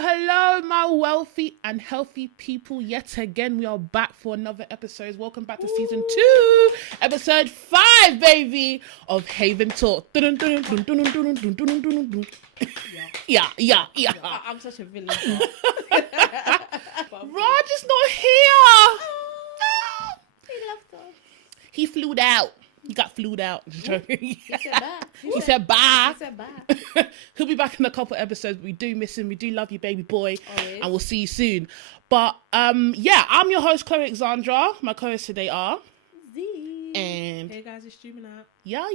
Hello, my wealthy and healthy people. Yet again, we are back for another episode. Welcome back to season 2, episode 5, baby, of Haven Talk. Yeah. I'm such a villain. Raj is not here. He left us. He flew out. He got flued out. He said bye. He said bye. He said bye. He'll be back in a couple episodes. We do miss him. We do love you, baby boy. Always. And we'll see you soon. But I'm your host, Chloe Alexandra. My co-hosts today are Z. and Hey guys, it's Gemini. yeah.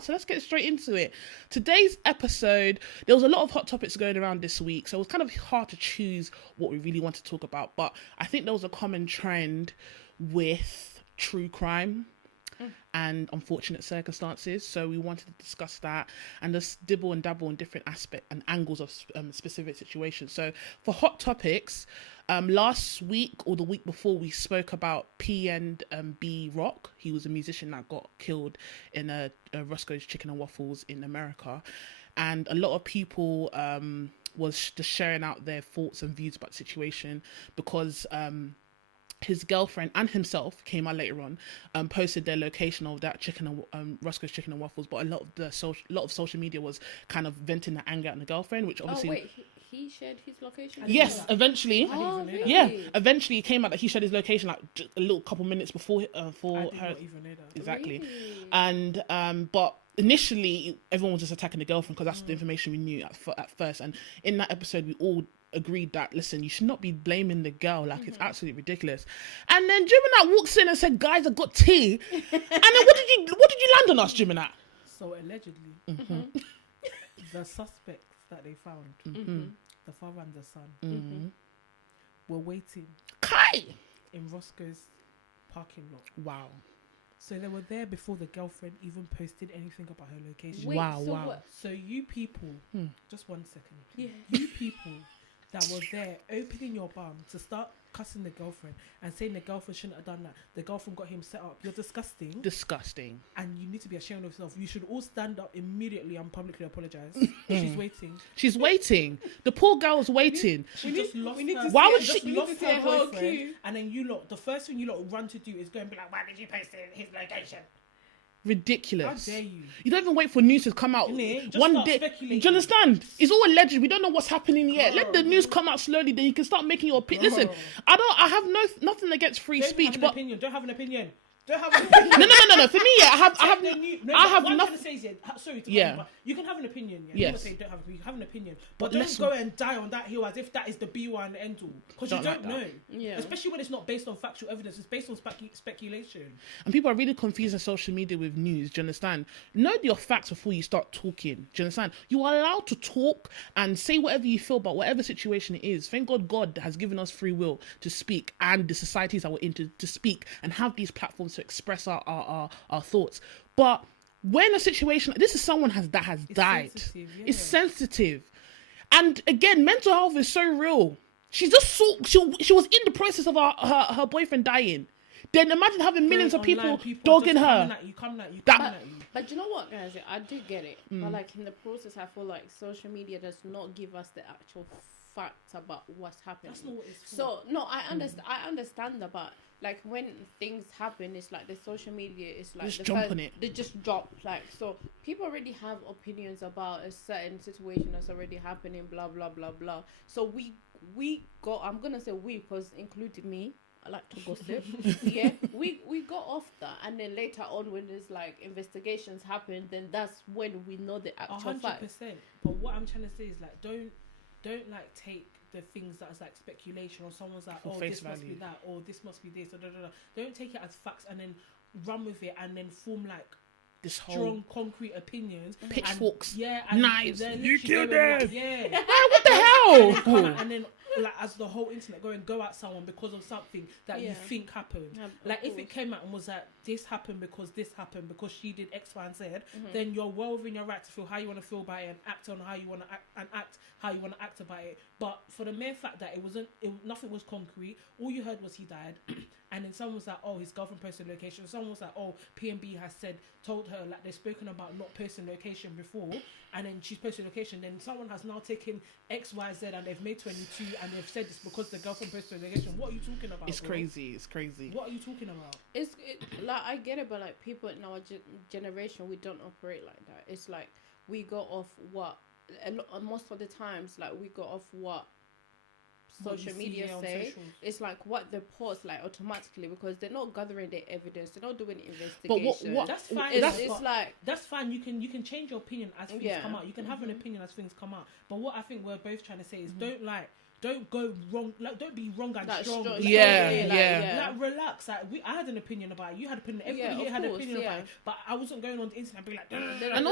So let's get straight into it. Today's episode, there was a lot of hot topics going around this week, so it was kind of hard to choose what we really want to talk about. But I think there was a common trend with true crime and unfortunate circumstances, so we wanted to discuss that and just dibble and dabble in different aspects and angles of specific situations. So for hot topics, last week or the week before, we spoke about P&B Rock. He was a musician that got killed in a Roscoe's Chicken and Waffles in America, and a lot of people was just sharing out their thoughts and views about the situation because his girlfriend and himself came out later on, posted their location of that Roscoe's Chicken and Waffles, but a lot of social media was kind of venting the anger at the girlfriend, which obviously. Oh wait, he shared his location. Yes, eventually. Oh, really? Yeah, eventually it came out that he shared his location like a little couple minutes before for I her. did not even know that. Exactly, Really? and but initially everyone was just attacking the girlfriend because that's the information we knew at first. And in that episode, we all agreed that, listen, you should not be blaming the girl, like it's absolutely ridiculous. And then Gemini walks in and said, guys, I got tea. And then what did you land on us, Gemini? So allegedly, the suspects that they found, the father and the son, were waiting Kai! in Roscoe's parking lot. Wow. So they were there before the girlfriend even posted anything about her location. Wait, Wow. what? So you people, just 1 second, please. Yeah. You people that were there opening your bum to start cussing the girlfriend and saying the girlfriend shouldn't have done that. The girlfriend got him set up. You're disgusting. Disgusting. And you need to be ashamed of yourself. You should all stand up immediately and publicly apologise. She's waiting. She's waiting. The poor girl was waiting. She just lost we need her. to Why would just she- lost see her a whole boyfriend, queue. and then you lot, the first thing you lot run to do is go and be like, why did you post his location? Ridiculous. How dare you? You don't even wait for news to come out Innit? Just one start day. speculating. Do you understand? It's all alleged. We don't know what's happening yet. Let the news come out slowly, then you can start making your opinion. Listen, I have nothing against free Don't speech, have an but opinion. Don't have an opinion. Don't have an opinion. no. For me, yeah, I have What I'm nothing. trying to say is, sorry to Yeah. cut you, but you can have an opinion. Yeah? Yes. I'm not saying don't have, you can have an opinion, but let's- don't go and die on that hill as if that is the be one and end all, because you Don't don't like know. that. Yeah. Especially when it's not based on factual evidence; it's based on speculation. And people are really confusing social media with news. Do you understand? Know your facts before you start talking. Do you understand? You are allowed to talk and say whatever you feel about whatever situation it is. Thank God has given us free will to speak, and the societies that we're in to speak and have these platforms to express our thoughts. But when a situation, this is someone that has died. Sensitive, yeah. It's sensitive. And again, mental health is so real. She just saw, she was in the process of her boyfriend dying. Then imagine having millions of Online, people dogging just her. coming at you. But you know what, guys? I do get it. But like in the process, I feel like social media does not give us the actual facts about what's happening. That's not what it's for. So no, I understand that, but like when things happen, it's like the social media is like Just the jump first- on it. They just drop, like, so people already have opinions about a certain situation that's already happening, blah blah blah blah. So we go. I'm gonna say we, because including me. I like to gossip. Yeah, we got off that, and then later on, when there's like investigations happen, then that's when we know the actual 100%. fact. But what I'm trying to say is like, don't like take the things that's like speculation, or someone's like, For oh, face this must be value. that, or this must be this, or da, da, da. Don't take it as facts and then run with it and then form like This whole strong, concrete opinions, pitchforks, and, yeah, and knives. they're You literally killed going, them. like, yeah. Hey, what the hell? And then like as the whole internet go at someone because of something that you Yeah. think happened. Yeah, Like of if it course. came out and was like this happened because she did X, Y, and Z, then you're well within your right to feel how you want to feel about it and act on how you want to act and act how you want to act about it. But for the mere fact that nothing was concrete, all you heard was he died, and then someone was like, oh, his girlfriend posted location. Someone was like, oh, P&B has told her like they've spoken about not posting location before, and then she's posted location. Then someone has now taken XYZ and they've made 22, and they've said it's because the girlfriend posted location. What are you talking about? It's bro? crazy. It's crazy. What are you talking about? Like I get it, but like people in our generation, we don't operate like that. It's like we go off what most of the times, like we go off what social media say. It's like what they post like automatically, because they're not gathering the evidence, they're not doing investigation. But what that's fine. It's like that's fine. You can change your opinion as things come out. You can have an opinion as things come out. But what I think we're both trying to say is don't go wrong. Like, don't be wrong and strong. Like, Like, relax. Like, I had an opinion about it. You had an opinion. Everybody here had an opinion about it. But I wasn't going on the internet and being like. And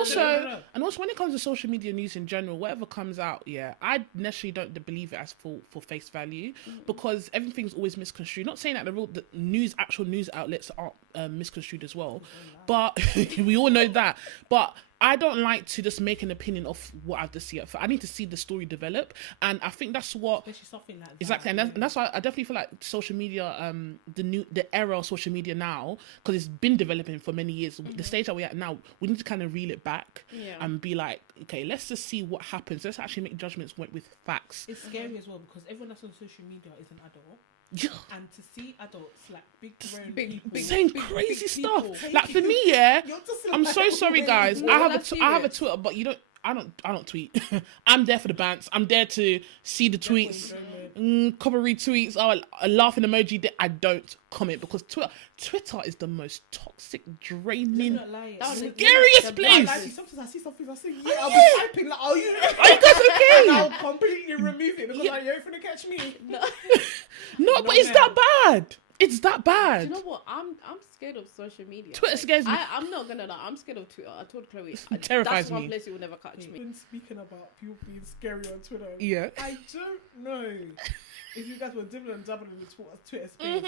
also, when it comes to social media news in general, whatever comes out, I necessarily don't believe it as for face value, because everything's always misconstrued. Not saying that the actual news outlets aren't misconstrued as well, but we all know that. But I don't like to just make an opinion of what I've just seen. I need to see the story develop, and I think that's what especially something like that. Exactly, and that's why I definitely feel like social media, the era of social media now, because it's been developing for many years. The stage that we're at now, we need to kind of reel it back and be like, okay, let's just see what happens. Let's actually make judgments with facts. It's scary as well, because everyone that's on social media is an adult. Yeah. And to see adults like big people saying crazy stuff, like for me, I'm so sorry, guys. I have a Twitter, but I don't tweet. I'm there for the bants. I'm there to see the tweets, couple retweets, a laughing emoji. I don't comment, because Twitter is the most toxic, draining, scariest place. Sometimes I see something, I say, I'll be typing like, are you guys okay? And I'll completely remove it because like, you're going to catch me. No, but it's that bad. It's that bad. Do you know what? I'm scared of social media. Twitter scares me. I'm not gonna lie. I'm scared of Twitter. I told Chloe. It terrifies that's one me. place you will never catch me. Been speaking about people being scary on Twitter. Yeah. I don't know if you guys were dibbling and dabbling in the Twitter space,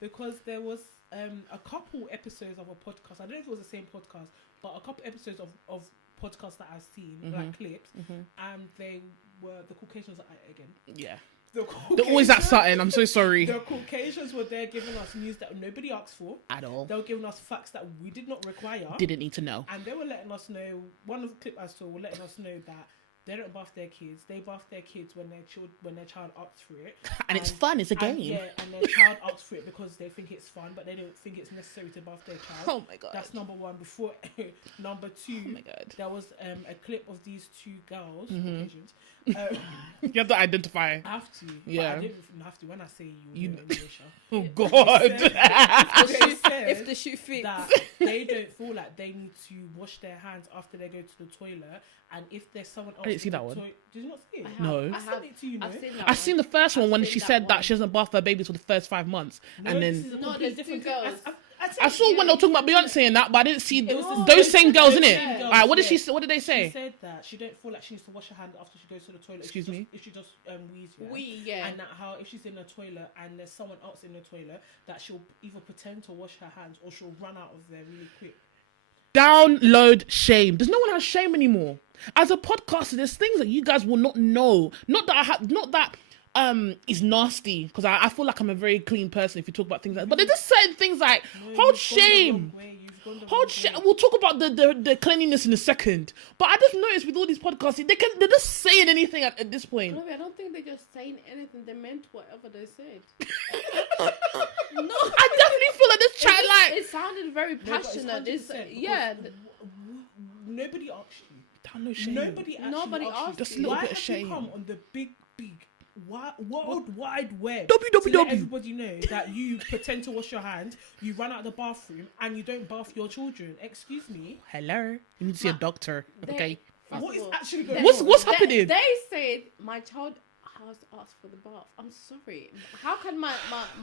because there was a couple episodes of a podcast. I don't know if it was the same podcast, but a couple episodes of podcasts that I've seen, like clips, and they were the Caucasians again. Yeah. They're always at something. I'm so sorry. The Caucasians were there giving us news that nobody asked for at all. They were giving us facts that we did not require. Didn't need to know. And they were letting us know. One of the clips I saw were letting us know that they don't bath their kids. They bath their kids when their child asks for it. And it's fun. It's a game. And their child asks for it because they think it's fun, but they don't think it's necessary to bath their child. Oh my god. That's number one. Before number two, oh my god. There was a clip of these two girls, Caucasians. You have to identify. I have to. Yeah. But I didn't have to. When I say you know, oh god. If the shoe fits. That they don't feel like they need to wash their hands after they go to the toilet, and if there's someone else, I didn't see that one. Did you not see it? No. I sent it to you. I've seen the first one when she said that she doesn't bath her babies for the first 5 months, and then there's different girls. I saw when they were talking about Beyonce and that, but I didn't see those same girls in it. All right, what did she? What did they say? She said that she don't feel like she needs to wash her hand after she goes to the toilet. Excuse me. If she just wheezes. Yeah. And that how if she's in the toilet and there's someone else in the toilet, that she'll either pretend to wash her hands or she'll run out of there really quick. Download shame. There's no one has shame anymore. As a podcaster, there's things that you guys will not know. Not that is nasty, because I feel like I'm a very clean person if you talk about things like that. But there's just certain things like hold shame. Hold shame. We'll talk about the cleanliness in a second. But I just noticed with all these podcasts, they're just saying anything at this point. No, I don't think they're just saying anything. They meant whatever they said. No, I definitely feel like this child it sounded very passionate. Nobody asked you. Download shame. Nobody asked you. Just a little bit of Why have shame. you come on the big World Wide Web www. to let everybody know that you pretend to wash your hands, you run out of the bathroom, and you don't bath your children? Excuse me. Hello, you need to see a doctor. Okay. What is actually going on? What's happening? They said my child has asked for the bath. I'm sorry. How can my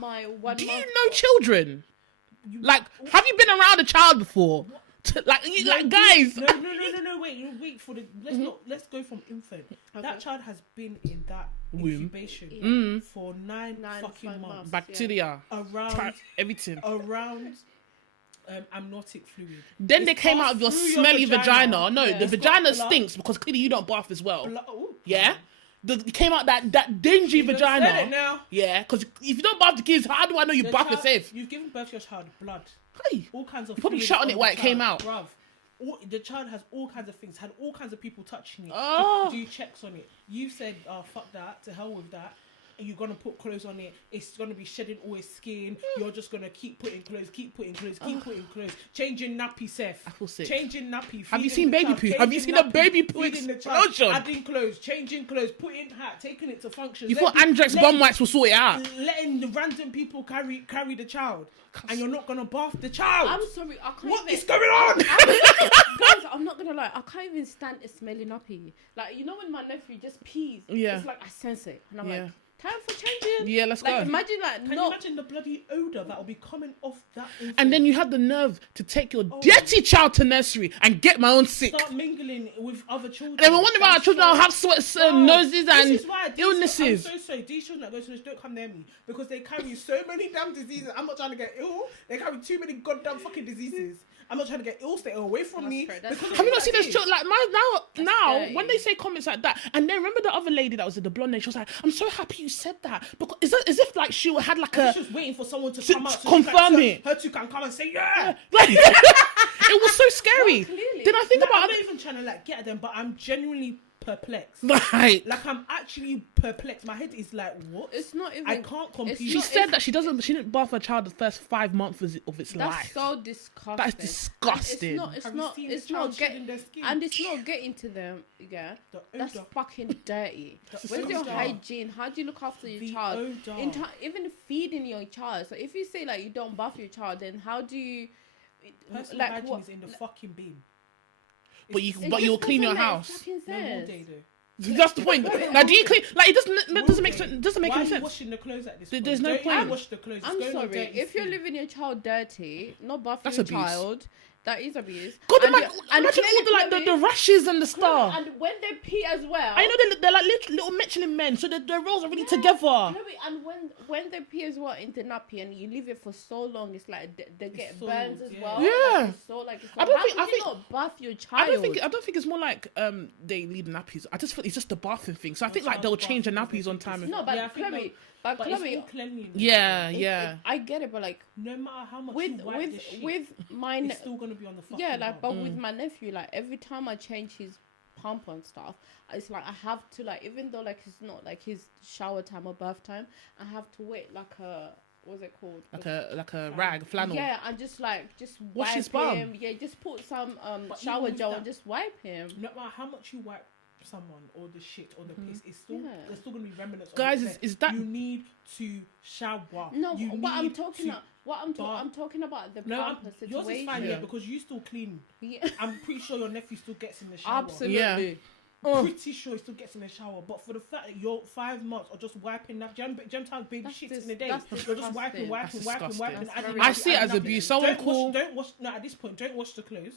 1 month? Do you know children? Like, have you been around a child before? Guys. No, wait for the. Let's go from infant. Okay. That child has been in that incubation for nine fucking months. Bacteria around everything around. Amniotic fluid. Then they came out of your smelly vagina. No, the vagina stinks because clearly you don't bath as well. Yeah. it came out that dingy You done vagina. said it now. Yeah, because if you don't bath the kids, how do I know you The bath it child- safe? You've given birth to your child blood. Hey, All kinds of. You probably fluids shot on it the while it came child, out. Bruv. The child has all kinds of things. Had all kinds of people touching it. Oh. Do checks on it. You said, "Oh fuck that, to hell with that." And you're gonna put clothes on it. It's gonna be shedding all its skin. You're just gonna keep putting clothes, keep putting clothes, keep putting clothes. Changing nappy, Seth. I feel sick. Changing nappy. Have you feeding seen the baby child, poo? Have you changing seen a nappy, baby poo feeding the child, explosion? adding clothes, changing clothes, putting hat, taking it to functions. You thought letting- Andrex letting- bum wipes will sort it out? letting the random people carry the child, and you're not gonna bath the child. I'm sorry, I can't What even... is going on? Guys, I'm not gonna lie, I can't even stand a smelly nappy. Like, you know when my nephew just pees, Yeah. it's like I sense it, and I'm Yeah. like, time for changing. Yeah, let's like, go. Imagine like Can you imagine the bloody odor that will be coming off that? And then you had the nerve to take your dirty child to nursery and get my own sick. start mingling with other children. And we wonder about our children will have sweats, noses, and this is why illnesses. I'm so sorry. These children that go to this don't come near me because they carry so many damn diseases. I'm not trying to get ill. They carry too many goddamn fucking diseases. I'm not trying to get ill. Stay away from That's me. fair, that's because fair. Have you not of seen that those children? Like now, dirty. when they say comments like that, and then remember the other lady that was in the blonde lady, she was like, "I'm so happy you said that," because is that as if like she had like a She's just waiting for someone to to come out confirm she it. Her two can come and say yeah. like it was so scary. Well, clearly. Then I think Like, I'm about not even trying to like get at them, but I'm genuinely perplexed. like Like I'm actually perplexed. My head is like, what? It's not even. I can't compute. she not- said that she didn't bath her child the first 5 months of its That's life. so disgusting. That is disgusting. And It's Have you not. seen It's the child not shedding getting. their skin? And it's not getting to them. Yeah. The That's odor. fucking dirty. The Where's your odor. hygiene? How do you look after your The child? odor. Even feeding your child. So if you say like you don't bath your child, then how do you? Personal Like hygiene what? is in the fucking bin. But It you'll just clean your doesn't make house. fucking No all sense. day though. That's the point. Like, do you clean? Like, it doesn't make sense. Doesn't make Why any are you sense. washing the clothes at this There's point? no Don't point. even wash the clothes. It's I'm going on sorry. dirty If you're skin. leaving your child dirty, not bathing That's your abuse. child, that is abuse. God, And imagine all the rashes and the stuff. And when they pee as well. I know they're like little Michelin men, so the rolls are really together. Chloe, and when they pee as well in the nappy and you leave it for so long, it's like they get soiled, burns as yeah. well. Yeah. Like, it's so like it's I don't how think- could I you think- not bath your child? I don't think it's more like they leave the nappies. I just feel it's just the bathing thing. So I think like child they'll change the bathing is nappies on time. No, but Yeah, I think Chloe, But it's Chloe, all cleanliness. Yeah. I get it, but like No matter how much you wipe this shit, with my it's still gonna be on the fucking yeah, like bar. but with my nephew, like every time I change his pump and stuff, it's like I have to like even though like it's not like his shower time or bath time, I have to wait like a what's it called? like a rag, flannel. Yeah, and just Wash wipe his bum. him. Yeah, just put some But shower even with gel that- and just wipe him. No matter how much you wipe someone or the shit or the piss, it's still Yeah. there's still gonna be remnants. of Guys, it there. is that- you need to shower? No, you what I'm need talking to about, bath. I'm talking about the No, pamper yours situation. is fine, yeah, Yeah. because you still clean. Yeah. I'm pretty sure your nephew still gets in the shower. Absolutely. Yeah. Pretty sure he still gets in the shower, but for the fact that you're 5 months or just wiping that gem times baby That's shit in a day, that's you're just disgusting. wiping, That's disgusting. adding, That's adding, very I see it as adding, abuse. adding. Someone Don't call. don't wash. No, at this point, don't wash the clothes.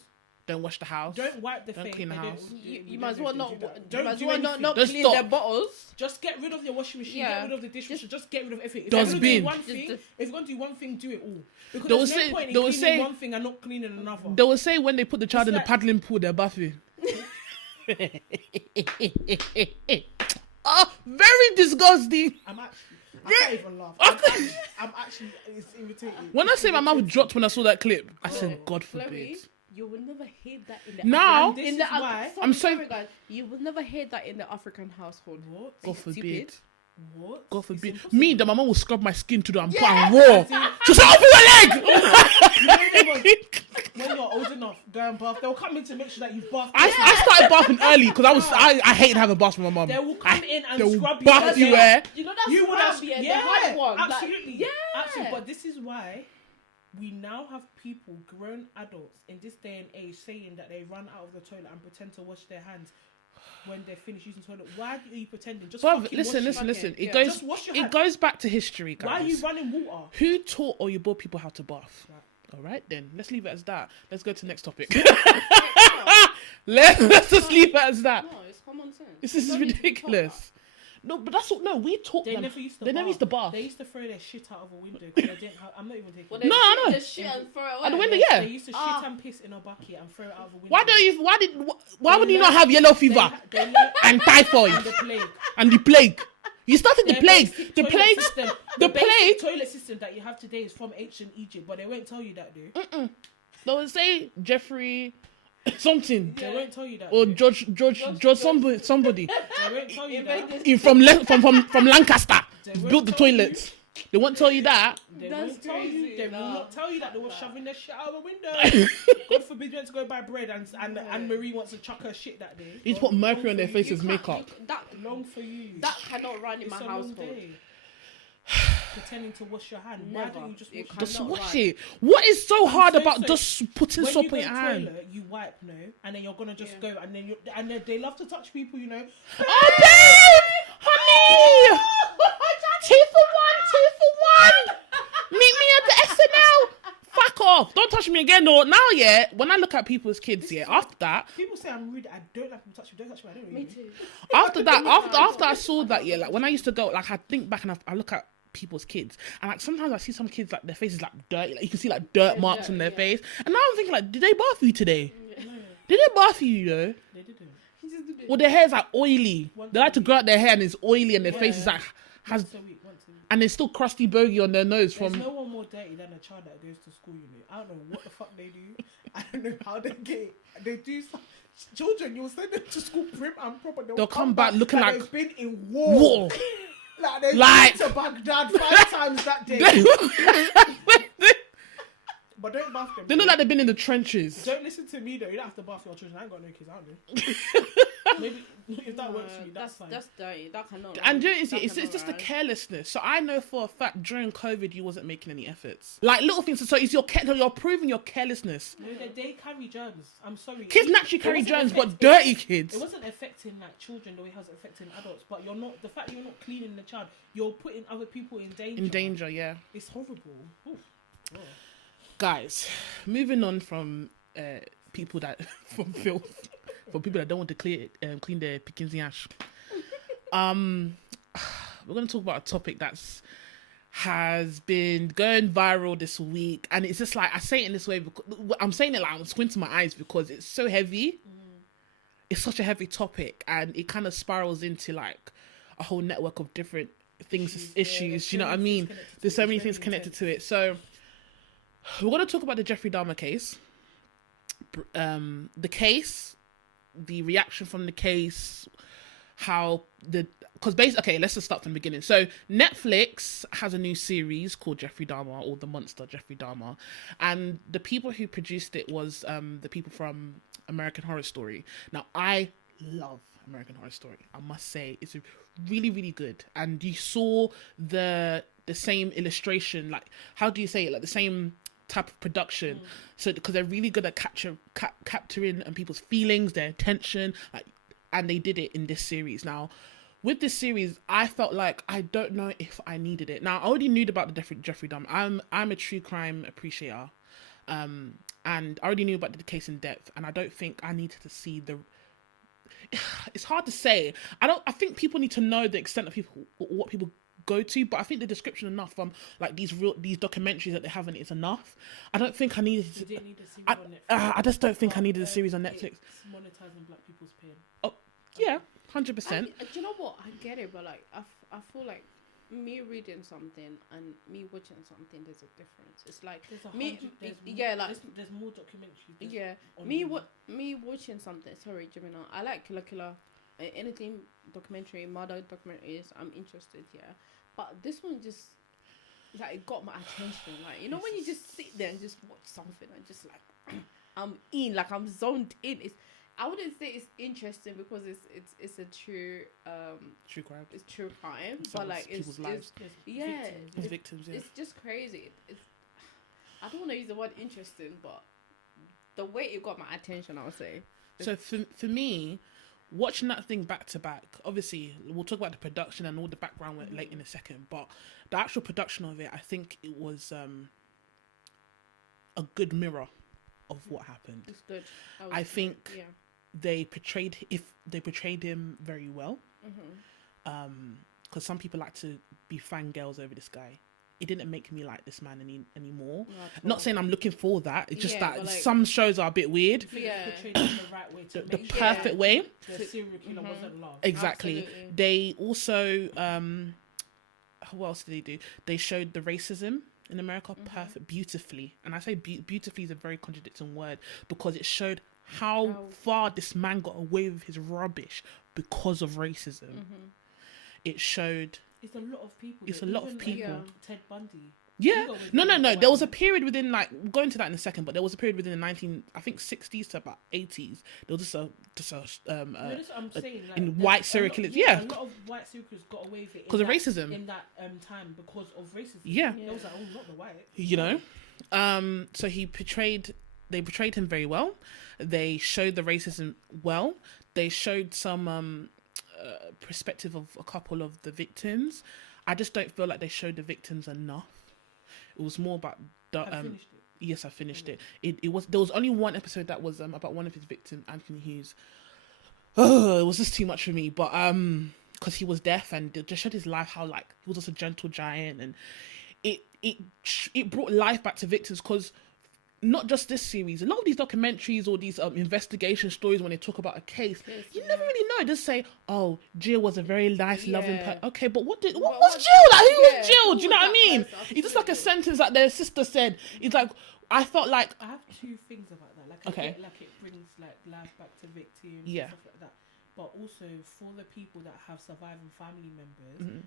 Don't wash the house. Don't wipe the Don't face. clean the and don't- house. You might as well not. do that. You Don't might as do well anything. not Just clean stop. their bottles. Just get rid of your washing machine. Yeah. Get rid of the dishwasher. Just get rid of everything. If Dustbin. you're gonna do one Just thing, the- if you're gonna do one thing, do it all. Because They will there's no say- point in they will cleaning say- one thing and not cleaning another. They will say when they put the child It's in the like- paddling pool, they're bathing. Oh, very disgusting. I'm actually. I can't even laugh. I'm actually. It's irritating. When I say my mouth dropped when I saw that clip, I said, God Chloe, forbid. you will never hear that in the Now- And this in is the why. sorry, I'm so- sorry, guys. You will never hear that in the African household. What? God Stupid. forbid. What? God It's forbid. impossible. Me, that my mom will scrub my skin to the and Yeah. raw. She said, open your leg! When you're old enough, go and bath. They'll come in to make sure that you've bathed. I started bathing early because I hated having baths with my mom. They will come in and They will scrub you. bath you, eh? You know that's You would have, scrub, yeah, yeah, the hard one. like, absolutely, yeah. absolutely. But this is why we now have people, grown adults, in this day and age, saying that they run out of the toilet and pretend to wash their hands when they're finished using the toilet. Why are you pretending? Just Bruv, fucking listen. wash your It Yeah. goes. Just wash your It hands. goes back to history, guys. Why are you running water? Who taught Oyibo people how to bath? Right. All right, then let's leave it as that. Let's go to the next topic. Let's just leave it as that. No, it's common sense. This is You don't need to talk ridiculous. No, but that's what. No, we taught They them. never used to They never used to bath. They used to throw their shit out of a window because they didn't have. I'm not even taking. Well, it. they No, I know. just shit and throw it away. At the window, They yeah. used to shit and piss in a bucket and throw it out of a window. Why don't you? Why would They you not learn- have yellow fever They learn and typhoid and the plague. and the plague? You started the Their plague. basic The toilet plague. system- The basic plague. toilet system that you have today is from ancient Egypt, but they won't tell you that, dude. They would say Jeffrey something They won't tell you that. or dude. George somebody They won't tell you that. from Lancaster They won't built the tell you. toilets. They won't tell you that. They That's won't tell you. crazy. They will No. not tell you that they were shoving their shit out of the window. God forbid you went to go buy bread and Marie wants to chuck her shit that day. You just put mercury on their Long for you. face as makeup. That Long for you. that cannot run in It's my a long household. day. Pretending to wash your hand. Why Never. don't you just It wash cannot Just your hand? wash it. What is so hard so about sorry. just putting When soap you on go your to hand? toilet, you wipe, no, and then you're gonna just go, and then they love to touch people, you know. Oh, babe! Honey! 2 for 1, 2 for 1! Meet me at the SNL! Fuck off! Don't touch me again, no. Now, yeah, when I look at people's kids, yeah, after that, People say I'm rude. I don't like people touch me. Don't touch me. I don't Me really. too. after that, after I saw that, yeah, like when I used to go, like I think back and I look at people's kids, and like sometimes I see some kids like their face is like dirty, like you can see like dirt marks on their face, and now I'm thinking like, did they bath you today? No, Did they bath you, though? they didn't. He just did it. Well, their hair's like oily. They like to grow out their hair and it's oily, and their face is like has, Once a week. and there's still crusty bogey on their nose There's from. no one more dirty than a child that goes to school. You know, I don't know what the fuck they do. I don't know how they get it. They do some children. You'll send them to school prim and proper. They'll come back looking like they've been in war. Whoa. Like they've Like- been to Baghdad 5 times that day. But don't bath them. They look like they've been in the trenches. Don't listen to me though. You don't have to bath your children. I ain't got no kids. I don't know. Maybe if that works for you, that's fine. That's dirty. That cannot. And run. you know, it's That just cannot the run. carelessness. So I know for a fact during COVID you wasn't making any efforts. Like little things. So it's you're proving your carelessness. No, they carry germs. I'm sorry. Kids naturally It carry wasn't germs, but affect- dirty kids. It wasn't affecting like children the way it was affecting adults. But you're not. The fact that you're not cleaning the child, you're putting other people in danger. In danger, yeah. It's horrible. Oof. Oh. Guys, moving on from people that from filth, for people that don't want to clean their pickings and ash. We're going to talk about a topic has been going viral this week, and it's just like I say it in this way because I'm saying it like I'm squinting my eyes because it's so heavy. It's such a heavy topic, and it kind of spirals into like a whole network of different things, issues. You know what I mean? There's so many things connected to it. So we're going to talk about the Jeffrey Dahmer case. The case, the reaction from the case, okay, let's just start from the beginning. So Netflix has a new series called Jeffrey Dahmer, or The Monster Jeffrey Dahmer, and the people who produced it was the people from American Horror Story. Now I love American Horror Story. I must say it's really, really good. And you saw the same illustration, like how do you say it, like the same type of production. So because they're really good at capturing people's feelings, their attention, like, and they did it in this series. Now with this series, I felt like I don't know if I needed it. Now I already knew about the Jeffrey Dahmer. I'm a true crime appreciator, and I already knew about the case in depth, and I don't think I needed to see it's hard to say. I think people need to know the extent of what people go to, but I think the description enough from like these documentaries that they have in it is enough. I don't think I needed to. You didn't need a series on Netflix. I just don't think I needed a series on Netflix. It's monetizing black people's pain. Oh, yeah, 100%. Do you know what? I get it, but like I feel like me reading something and me watching something, there's a difference. It's like There's a me, hundred, yeah, like there's more documentaries. There's yeah, on me the- me watching something. Sorry, Gemini. I like Killer. Anything documentary, murder documentaries, I'm interested. Yeah, but this one just like it got my attention. Like you know when you just sit there and just watch something and just like I'm in, like I'm zoned in. I wouldn't say it's interesting because it's a true True crime. it's true crime, Someone's- but like people's lives. There's yeah, victims. It's victims, yeah. it's just crazy. I don't want to use the word interesting, but the way it got my attention, I would say. So for me, watching that thing back to back, obviously we'll talk about the production and all the background late in a second, but the actual production of it, I think it was a good mirror of what happened. It's good. I think yeah. they portrayed him very well. because some people like to be fangirls over this guy. It didn't make me like this man anymore. Not saying I'm looking for that. It's just that some shows are a bit weird. Yeah, the right way to the perfect way. The serial killer wasn't loved. Exactly. Absolutely. They also, what else did they do? They showed the racism in America beautifully. And I say beautifully is a very contradicting word, because it showed how far this man got away with his rubbish because of racism. It showed... It's a lot of people. It's a lot of people. Ted Bundy. Yeah. No. There was a period within, like, we'll go into that in a second, but there was a period within the 60s to about 80s. There was that's what I'm saying. Like, in white serial killers. Yeah. A lot of white serial killers got away with it because of racism. In that time, because of racism. Yeah. It was like, oh, not the white. You know? So they portrayed him very well. They showed the racism well. They showed some perspective of a couple of the victims. I just don't feel like they showed the victims enough. It was more about finished it. Yes, I finished it. It was, there was only one episode that was about one of his victims, Anthony Hughes. Oh, it was just too much for me, but because he was deaf, and it just showed his life, how like he was just a gentle giant, and it brought life back to victims. Because not just this series, a lot of these documentaries or these investigation stories, when they talk about a case, you never really know. Just say, oh, Jill was a very nice, loving person. Okay, but what was Jill? Like, who was Jill? Do you know what I mean? It's just like a sentence that their sister said. It's like, I felt like... I have two things about that. Like, I get, like, it brings, like, life back to victims and stuff like that. But also, for the people that have surviving family members,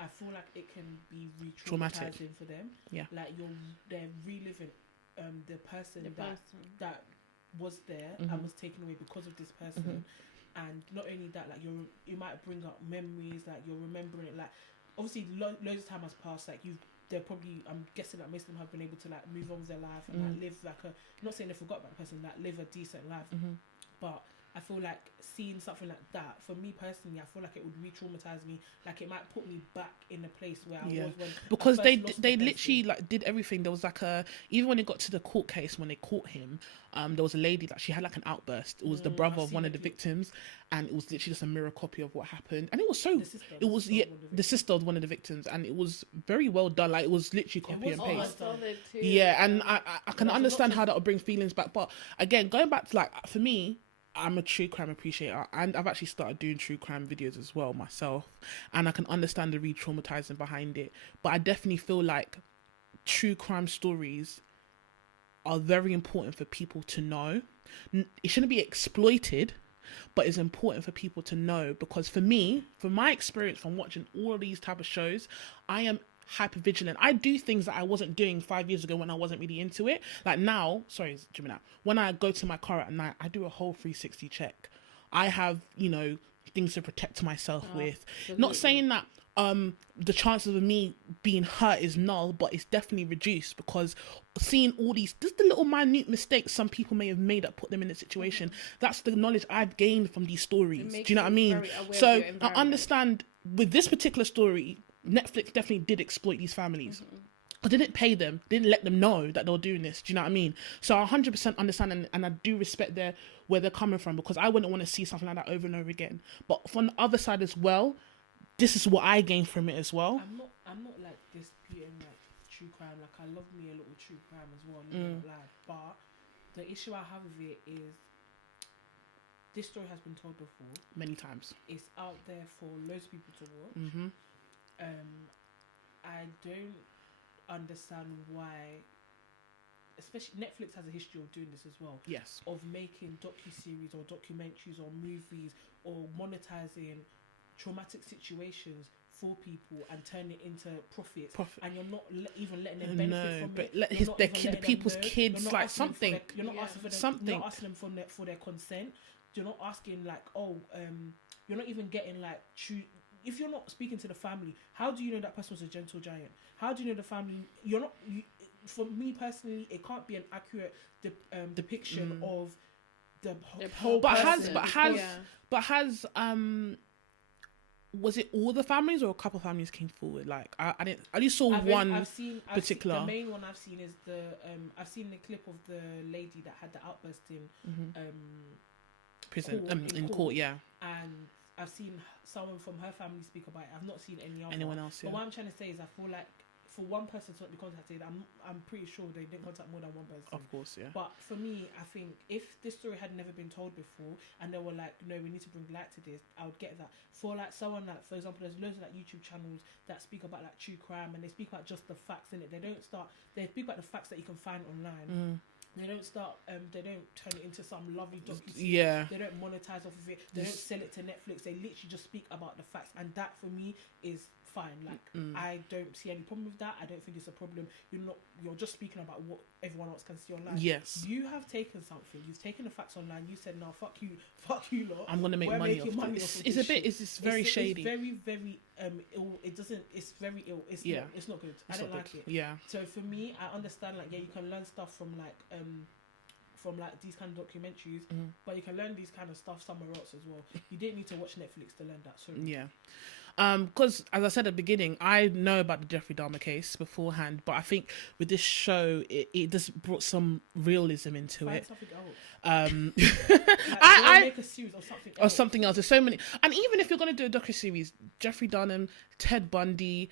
I feel like it can be re-traumatizing for them. Yeah. Like, they're reliving the person that was there and was taken away because of this person. And not only that, like, you might bring up memories, like, you're remembering it, like, obviously loads of time has passed, like, they're probably, I'm guessing that most of them have been able to, like, move on with their life and like live like I'm not saying they forgot about the person, like, live a decent life, but I feel like seeing something like that, for me personally, I feel like it would re-traumatize me. Like, it might put me back in the place where I was when because they literally like did everything. There was like even when it got to the court case, when they caught him, there was a lady that she had like an outburst. It was the brother of one of the victims, and it was literally just a mirror copy of what happened. And it was so the sister of one of the victims, and it was very well done. Like, it was literally copy and paste. Yeah, and I can understand how that would bring feelings back. But again, going back to, like, for me, I'm a true crime appreciator, and I've actually started doing true crime videos as well myself, and I can understand the re-traumatizing behind it. But I definitely feel like true crime stories are very important for people to know. It shouldn't be exploited, but it's important for people to know, because for me, from my experience from watching all of these type of shows, I am hyper vigilant. I do things that I wasn't doing 5 years ago when I wasn't really into it. Like now, sorry, Gemini, when I go to my car at night, I do a whole 360 check. I have, things to protect myself with. Absolutely. Not saying that the chances of me being hurt is null, but it's definitely reduced, because seeing all these, just the little minute mistakes some people may have made that put them in a situation, that's the knowledge I've gained from these stories. Do you know what I mean? So I understand with this particular story, Netflix definitely did exploit these families. I didn't pay them, didn't let them know that they were doing this. Do you know what I mean? So I 100% understand, and I do respect where they're coming from, because I wouldn't want to see something like that over and over again. But from the other side as well, this is what I gained from it as well. I'm not like disputing like true crime. Like, I love me a little true crime as well. Like, but the issue I have with it is, this story has been told before many times. It's out there for loads of people to watch. I don't understand why, especially Netflix has a history of doing this as well. Yes. Of making docu-series or documentaries or movies or monetizing traumatic situations for people and turn it into profits. And you're not even letting them benefit from it. The people's kids, like, something. You're not asking for them, something. You're not asking them for their consent. You're not asking, like, you're not even getting, like, true. If you're not speaking to the family, how do you know that person was a gentle giant? How do you know the family? For me personally, it can't be an accurate depiction of the whole person. Was it all the families, or a couple of families came forward? Like, I only saw one particular. The main one I've seen is I've seen the clip of the lady that had the outburst in prison, in court, yeah. And I've seen someone from her family speak about it. I've not seen anyone else. But what I'm trying to say is, I feel like for one person to not be contacted, I'm pretty sure they didn't contact more than one person. Of course, yeah. But for me, I think if this story had never been told before, and they were like, no, we need to bring light to this, I would get that. For like someone like, for example, there's loads of like YouTube channels that speak about like true crime, and they speak about just the facts in it. They speak about the facts that you can find online. They don't start. They don't turn it into some lovely documentary. Yeah. They don't monetize off of it. They don't sell it to Netflix. They literally just speak about the facts, and that for me is fine. Like I don't see any problem with that. I don't think it's a problem. You're just speaking about what everyone else can see online. Yes. You have taken something. You've taken the facts online. You said, "No, fuck you lot. I'm gonna make money off this." It's a bit. It's very shady. It's very, very ill. It doesn't. It's very ill. It's not good. I don't like it. Yeah. So for me, I understand. Like, yeah, you can learn stuff from these kind of documentaries, but you can learn these kind of stuff somewhere else as well. You didn't need to watch Netflix to learn that. So yeah. Because as I said at the beginning, I know about the Jeffrey Dahmer case beforehand, but I think with this show, it just brought some realism into it. Something else. I make a series or something else. Or something else. There's so many, and even if you're gonna do a docu-series, Jeffrey Dahmer, Ted Bundy,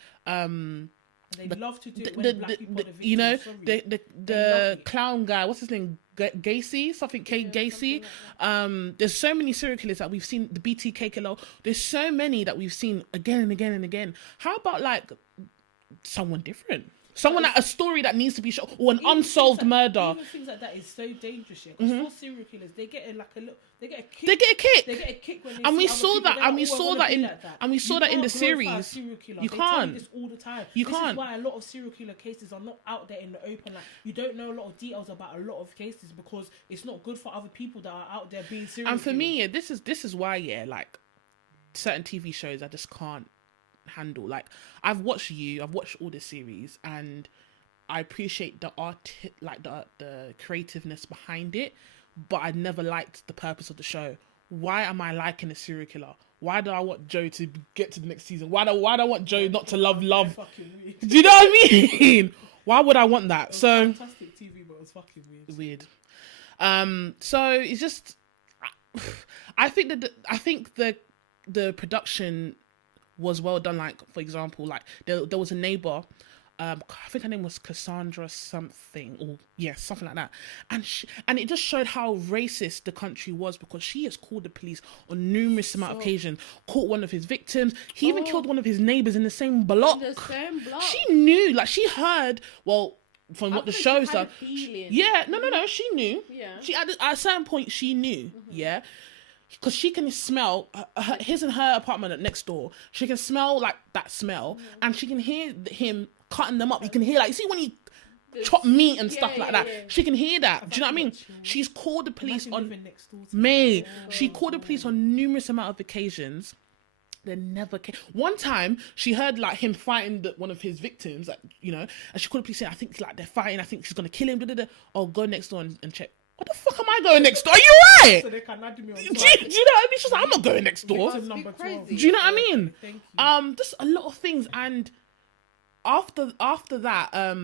they love to do it when black people are the victims. You know, the clown guy, what's his name? Gacy, something Gacy. There's so many serial killers that we've seen. The BTK killer. There's so many that we've seen again and again and again. How about like someone different? Someone a story that needs to be shown, or an unsolved murder. Even things like that is so dangerous. Because for serial killers, they get a kick. They get a kick. They get a kick when they and see we other saw people. that, and we Like, "Oh, I saw wanna that be in, like that." and we saw that in the series. You You They tell can't. you this all the time. You This can't. is why a lot of serial killer cases are not out there in the open. Like, you don't know a lot of details about a lot of cases because it's not good for other people that are out there being serial And for killers. me, this is why, like certain TV shows I just can't handle. Like I've watched all the series, and I appreciate the the creativeness behind it, but I never liked the purpose of the show. Why am I liking a serial killer? Why do I want Joe to get to the next season? Why do I want Joe not to love? Do you know what I mean? Why would I want that? So fantastic TV, but it was fucking weird. So it's just, I think the production was well done. Like, for example, like there was a neighbor, I think her name was Cassandra something, or something like that, and it just showed how racist the country was, because she has called the police on numerous amount of occasions, caught one of his victims. He even killed one of his neighbors in the same block. She knew, like she heard. Well, from what the shows are, no, she knew. Yeah, she at a certain point she knew. Yeah. Because she can smell his and her apartment next door. She can smell like that smell, and she can hear him cutting them up. You can hear, like, you see when you chop meat and stuff like that. She can hear that. Do you know what I mean? She's called the police on May. She called the police on numerous amount of occasions. They never came. One time she heard like him fighting one of his victims, like, you know, and she called the police saying, I think like they're fighting. I think she's gonna kill him. Oh, go next door and check. What the fuck am I going next door? Are you right? So they can add me on. Do you know what I mean? She's like, I'm not going next door. Do you know what I mean? Just a lot of things. And after that,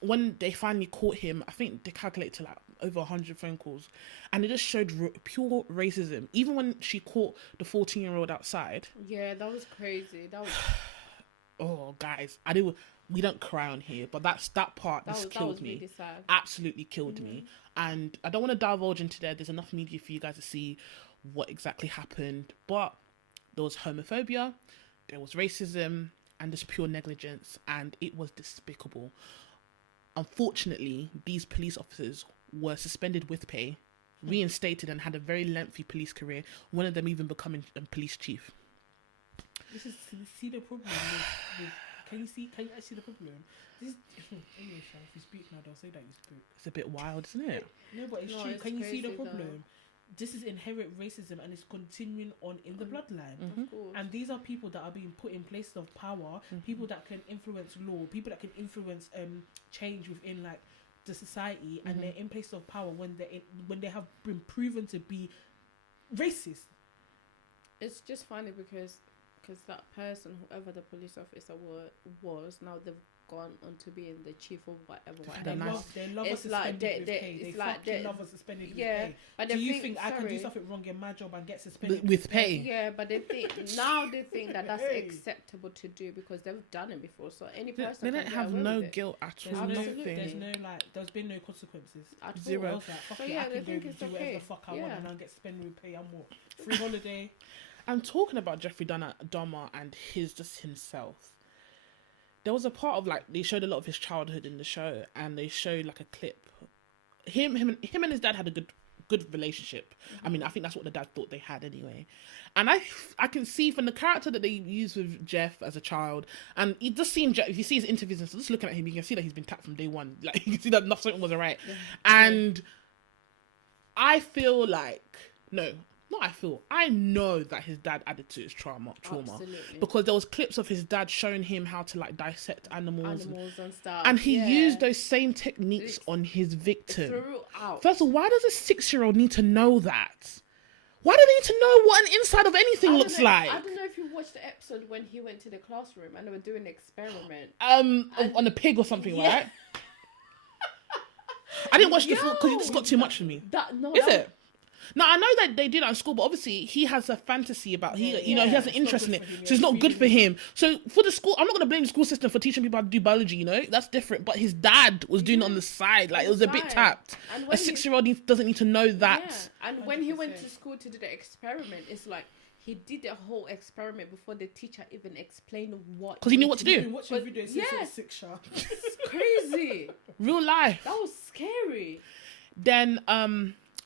when they finally caught him, I think they calculated to like over 100 phone calls, and it just showed pure racism. Even when she caught the 14-year-old outside. Yeah, that was crazy. That was. Oh, guys, we don't cry on here, but that part killed me. Really sad. Absolutely killed me. And I don't want to divulge into there. There's enough media for you guys to see what exactly happened. But there was homophobia, there was racism, and just pure negligence, and it was despicable. Unfortunately, these police officers were suspended with pay, reinstated, and had a very lengthy police career. One of them even becoming a police chief. This is see the problem with can you actually see the problem? This anyway, if you speak now, they'll say that you spoke. It's a bit wild, isn't it? No, but it's true. Can you see the problem? Though. This is inherent racism, and it's continuing on in the bloodline. And these are people that are being put in places of power, people that can influence law, people that can influence change within like the society, and they're in places of power when they have been proven to be racist. It's just funny because that person, whoever the police officer was, now they've gone on to being the chief or whatever. They love us It's like suspended with pay. They fucking love us suspended with pay. But do you think I can do something wrong in my job and get suspended with pay? Yeah, but they think that that's acceptable to do because they've done it before. So any person They don't have no guilt at all. There's no there's been no consequences. Zero. I was like, fuck it, I can go do whatever the fuck I want and I'll get suspended with pay. I'm what? Free holiday. I'm talking about Jeffrey Dahmer and himself. There was a part of like they showed a lot of his childhood in the show, and they showed like a clip. Him and his dad had a good relationship. I mean, I think that's what the dad thought they had anyway. And I can see from the character that they used with Jeff as a child, and it just seemed, if you see his interviews and stuff, just looking at him, you can see that he's been tapped from day one. Like you can see that something wasn't right. Yeah. And I feel like I know that his dad added to his trauma. Absolutely. Because there was clips of his dad showing him how to like dissect animals and stuff. And he used those same techniques on his victim. Throughout. First of all, why does a 6-year-old need to know that? Why do they need to know what an inside of anything looks like? I don't know if you watched the episode when he went to the classroom and they were doing an experiment. On a pig or something, right? I didn't watch the film because it just got too much for me. Is it? No, I know that they do that in school, but obviously he has a fantasy about he has an interest in it, so it's not good for him. So for the school, I'm not gonna blame the school system for teaching people how to do biology. That's different. But his dad was doing it on the side, like it was a bit tapped. A 6-year-old doesn't need to know that. Yeah. And when he went to school to do the experiment, it's like he did the whole experiment before the teacher even explained what. Because he knew what to do. Watching videos since 6 year. It's crazy. Real life. That was scary. Then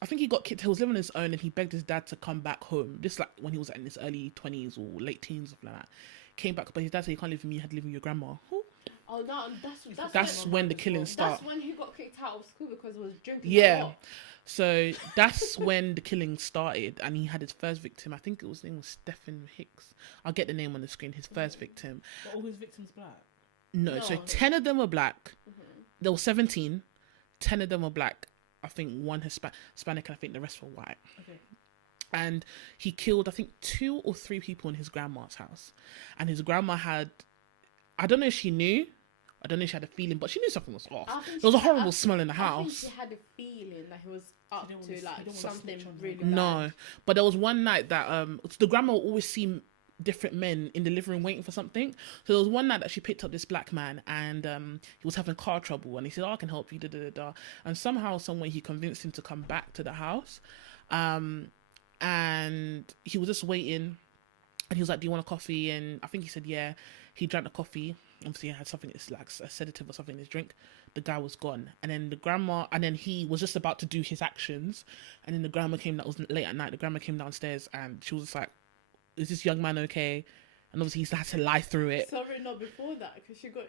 I think he got kicked. He was living on his own, and he begged his dad to come back home. This like when he was in his early 20s or late teens, something like that. Came back, but his dad said, "You can't live with me. You had to live with your grandma." Oh no, that's when the killing started. That's when he got kicked out of school because he was drinking. Yeah, so that's when the killing started, and he had his first victim. I think his name was Stephen Hicks. I'll get the name on the screen. His first victim. But all his victims black? No, so 10 of them were black. There were 17. 10 of them were black. I think one Hispanic, and I think the rest were white. Okay. And he killed, I think, 2 or 3 people in his grandma's house. And his grandma had, I don't know if she knew, I don't know if she had a feeling, but she knew something was off. There was a horrible smell in the house. I think she had a feeling that he was up to like something really bad. No, but there was one night that the grandma would always see different men in the living room waiting for something. So there was one night that she picked up this black man, and he was having car trouble, and he said, "Oh, I can help you." And somehow, some way, he convinced him to come back to the house, and he was just waiting, and he was like, "Do you want a coffee?" And I think he said, "Yeah." He drank the coffee. Obviously, he had something, it's like a sedative or something in his drink. The guy was gone, and then the grandma, and then he was just about to do his actions, and then the grandma came. That was late at night. The grandma came downstairs, and she was just like, "Is this young man okay?" And obviously he had to lie through it. Sorry, not before that, because she got.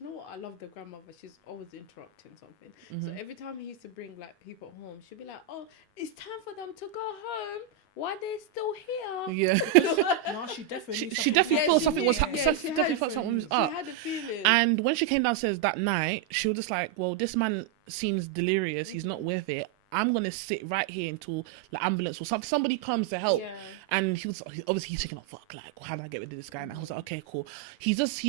You know what? I love the grandmother. She's always interrupting something. So every time he used to bring like people home, she'd be like, "Oh, it's time for them to go home. Why are they still here?" Yeah. No, she definitely. She definitely thought something was definitely thought something was up. She had a feeling. And when she came downstairs that night, she was just like, "Well, this man seems delirious. He's not with it. I'm gonna sit right here until the ambulance or somebody comes to help." Yeah. And he's thinking, "Oh fuck, like how do I get rid of this guy?" And I was like, "Okay, cool. He's just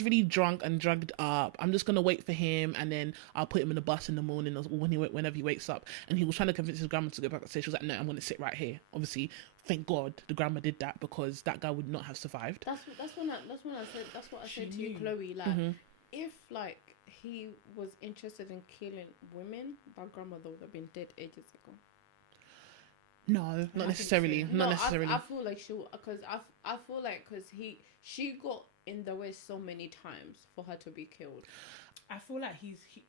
really drunk and drugged up. I'm just gonna wait for him, and then I'll put him in the bus in the morning or whenever he wakes up." And he was trying to convince his grandma to go back upstairs. She was like, "No, I'm gonna sit right here." Obviously, thank God the grandma did that, because that guy would not have survived. That's what I said to you, Chloe. Like, if like he was interested in killing women, that grandmother would have been dead ages ago. No, not necessarily. Not necessarily. I feel like she got in the way so many times for her to be killed. I feel like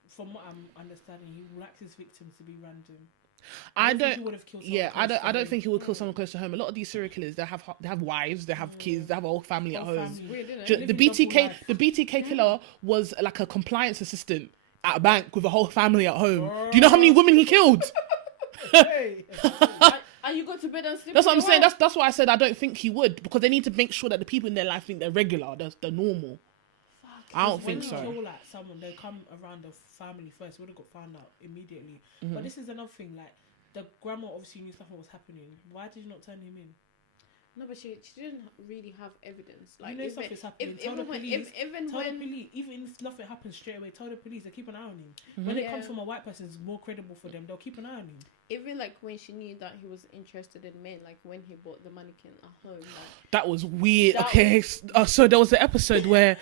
from what I'm understanding, he likes his victims to be random. I don't think he would kill someone close to home. A lot of these serial killers, they have wives, they have kids, they have a whole family at home. The BTK killer was like a compliance assistant at a bank with a whole family at home. Do you know how many women he killed? And you go to bed and sleep. That's what I'm saying. That's why I said I don't think he would, because they need to make sure that the people in their life think they're regular, they're normal. I don't think so. When you kill like someone, they come around the family first. Would have got found out immediately. But this is another thing. Like the grandma obviously knew something was happening. Why did you not turn him in? No, but she didn't really have evidence. Like, you know something's happening. Tell the police. Even if nothing happens straight away, tell the police. They keep an eye on him. When it comes from a white person, it's more credible for them. They'll keep an eye on him. Even like when she knew that he was interested in men, like when he bought the mannequin at home. Like, that was weird. So there was an episode where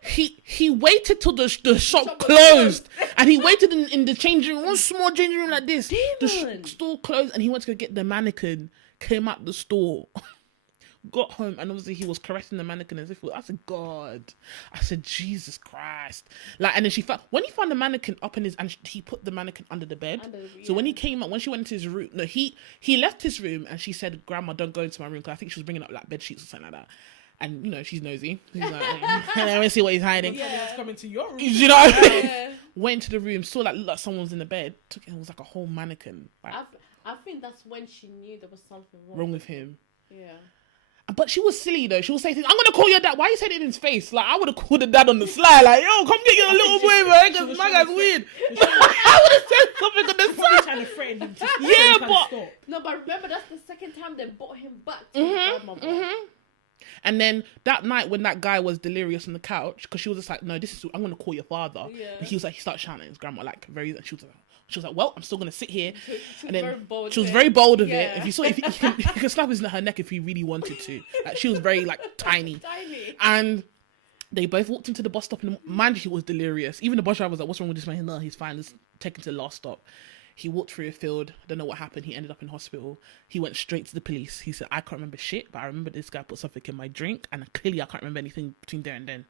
he waited till the shop closed, and he waited in the changing room, one small changing room like this. The store closed, and he went to go get the mannequin. Came out the store. Got home, and obviously he was caressing the mannequin as if I said, God, I said, Jesus Christ. Like, and then when he found the mannequin up in his, and he put the mannequin under the bed. So when he came out, when she went into his room, no, he left his room, and she said, Grandma, don't go into my room, because I think she was bringing up like bed sheets or something like that. And you know, she's nosy. She's like, let me see what he's hiding. Yeah, coming to your room. You know what I mean? Went into the room, saw like someone was in the bed. Took it, it was like a whole mannequin. Like, I think that's when she knew there was something wrong with him. Yeah. But she was silly though. She was saying things, I'm gonna call your dad. Why you saying it in his face? Like, I would have called the dad on the sly. Like, yo, come get your little boy, man. Because my guy's weird. I would have said something on the side. Trying to threaten him. But remember, that's the second time they brought him back to his grandmother. And then that night when that guy was delirious on the couch, because she was just like, no, I'm gonna call your father. Yeah. And he was like, he started shouting at his grandma, like she was like, well, I'm still gonna sit here. She was very bold of it. If you saw, he could slap her neck if he really wanted to. Like, she was very like tiny. And they both walked into the bus stop, and mind you, he was delirious. Even the bus driver was like, what's wrong with this man? No, he's fine. Let's take him to the last stop. He walked through a field. I don't know what happened. He ended up in hospital. He went straight to the police. He said, I can't remember shit, but I remember this guy put something in my drink, and clearly I can't remember anything between there and then.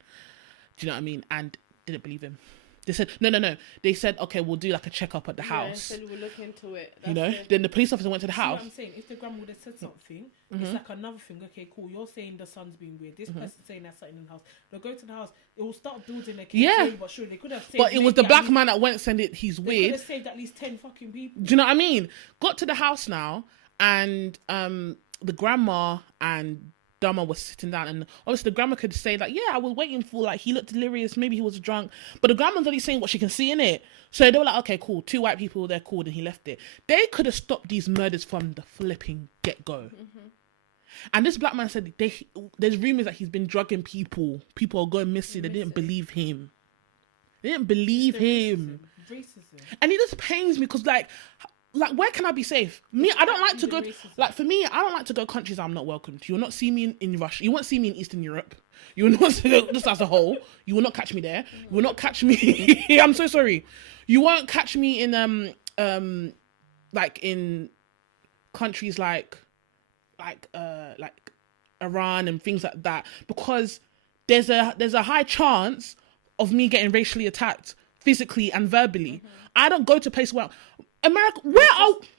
Do you know what I mean? And didn't believe him. They said, no. They said, okay, we'll do like a checkup at the house. Said we'll look into it. That's, you know, then the police officer went to the house. What I'm saying, if the grandma would have said something, it's like another thing. Okay, cool. You're saying the son's being weird. This person's saying there's something in the house. They'll go to the house. It will start building their case. Yeah. But sure, they could have saved. But it was the black man that went and said it. He's weird. They could have saved at least 10 fucking people. Do you know what I mean? Got to the house now, and the grandma and Dahmer was sitting down, and obviously the grandma could say like, yeah, I was waiting for, like, he looked delirious, maybe he was drunk, but the grandma's only saying what she can see in it. So they were like, okay, cool, 2 white people, they're cool, and he left it. They could have stopped these murders from the flipping get-go. And this black man said there's rumors that he's been drugging people are going missing. They didn't believe him. Racism. And it just pains me because like where can I be safe? Me, I don't like to go. Like, for me, I don't like to go countries I'm not welcome to. You will not see me in Russia. You won't see me in Eastern Europe. You will not see, just as a whole. You will not catch me there. You will not catch me. I'm so sorry. You won't catch me in like in countries like Iran and things like that, because there's a high chance of me getting racially attacked physically and verbally. I don't go to places where America,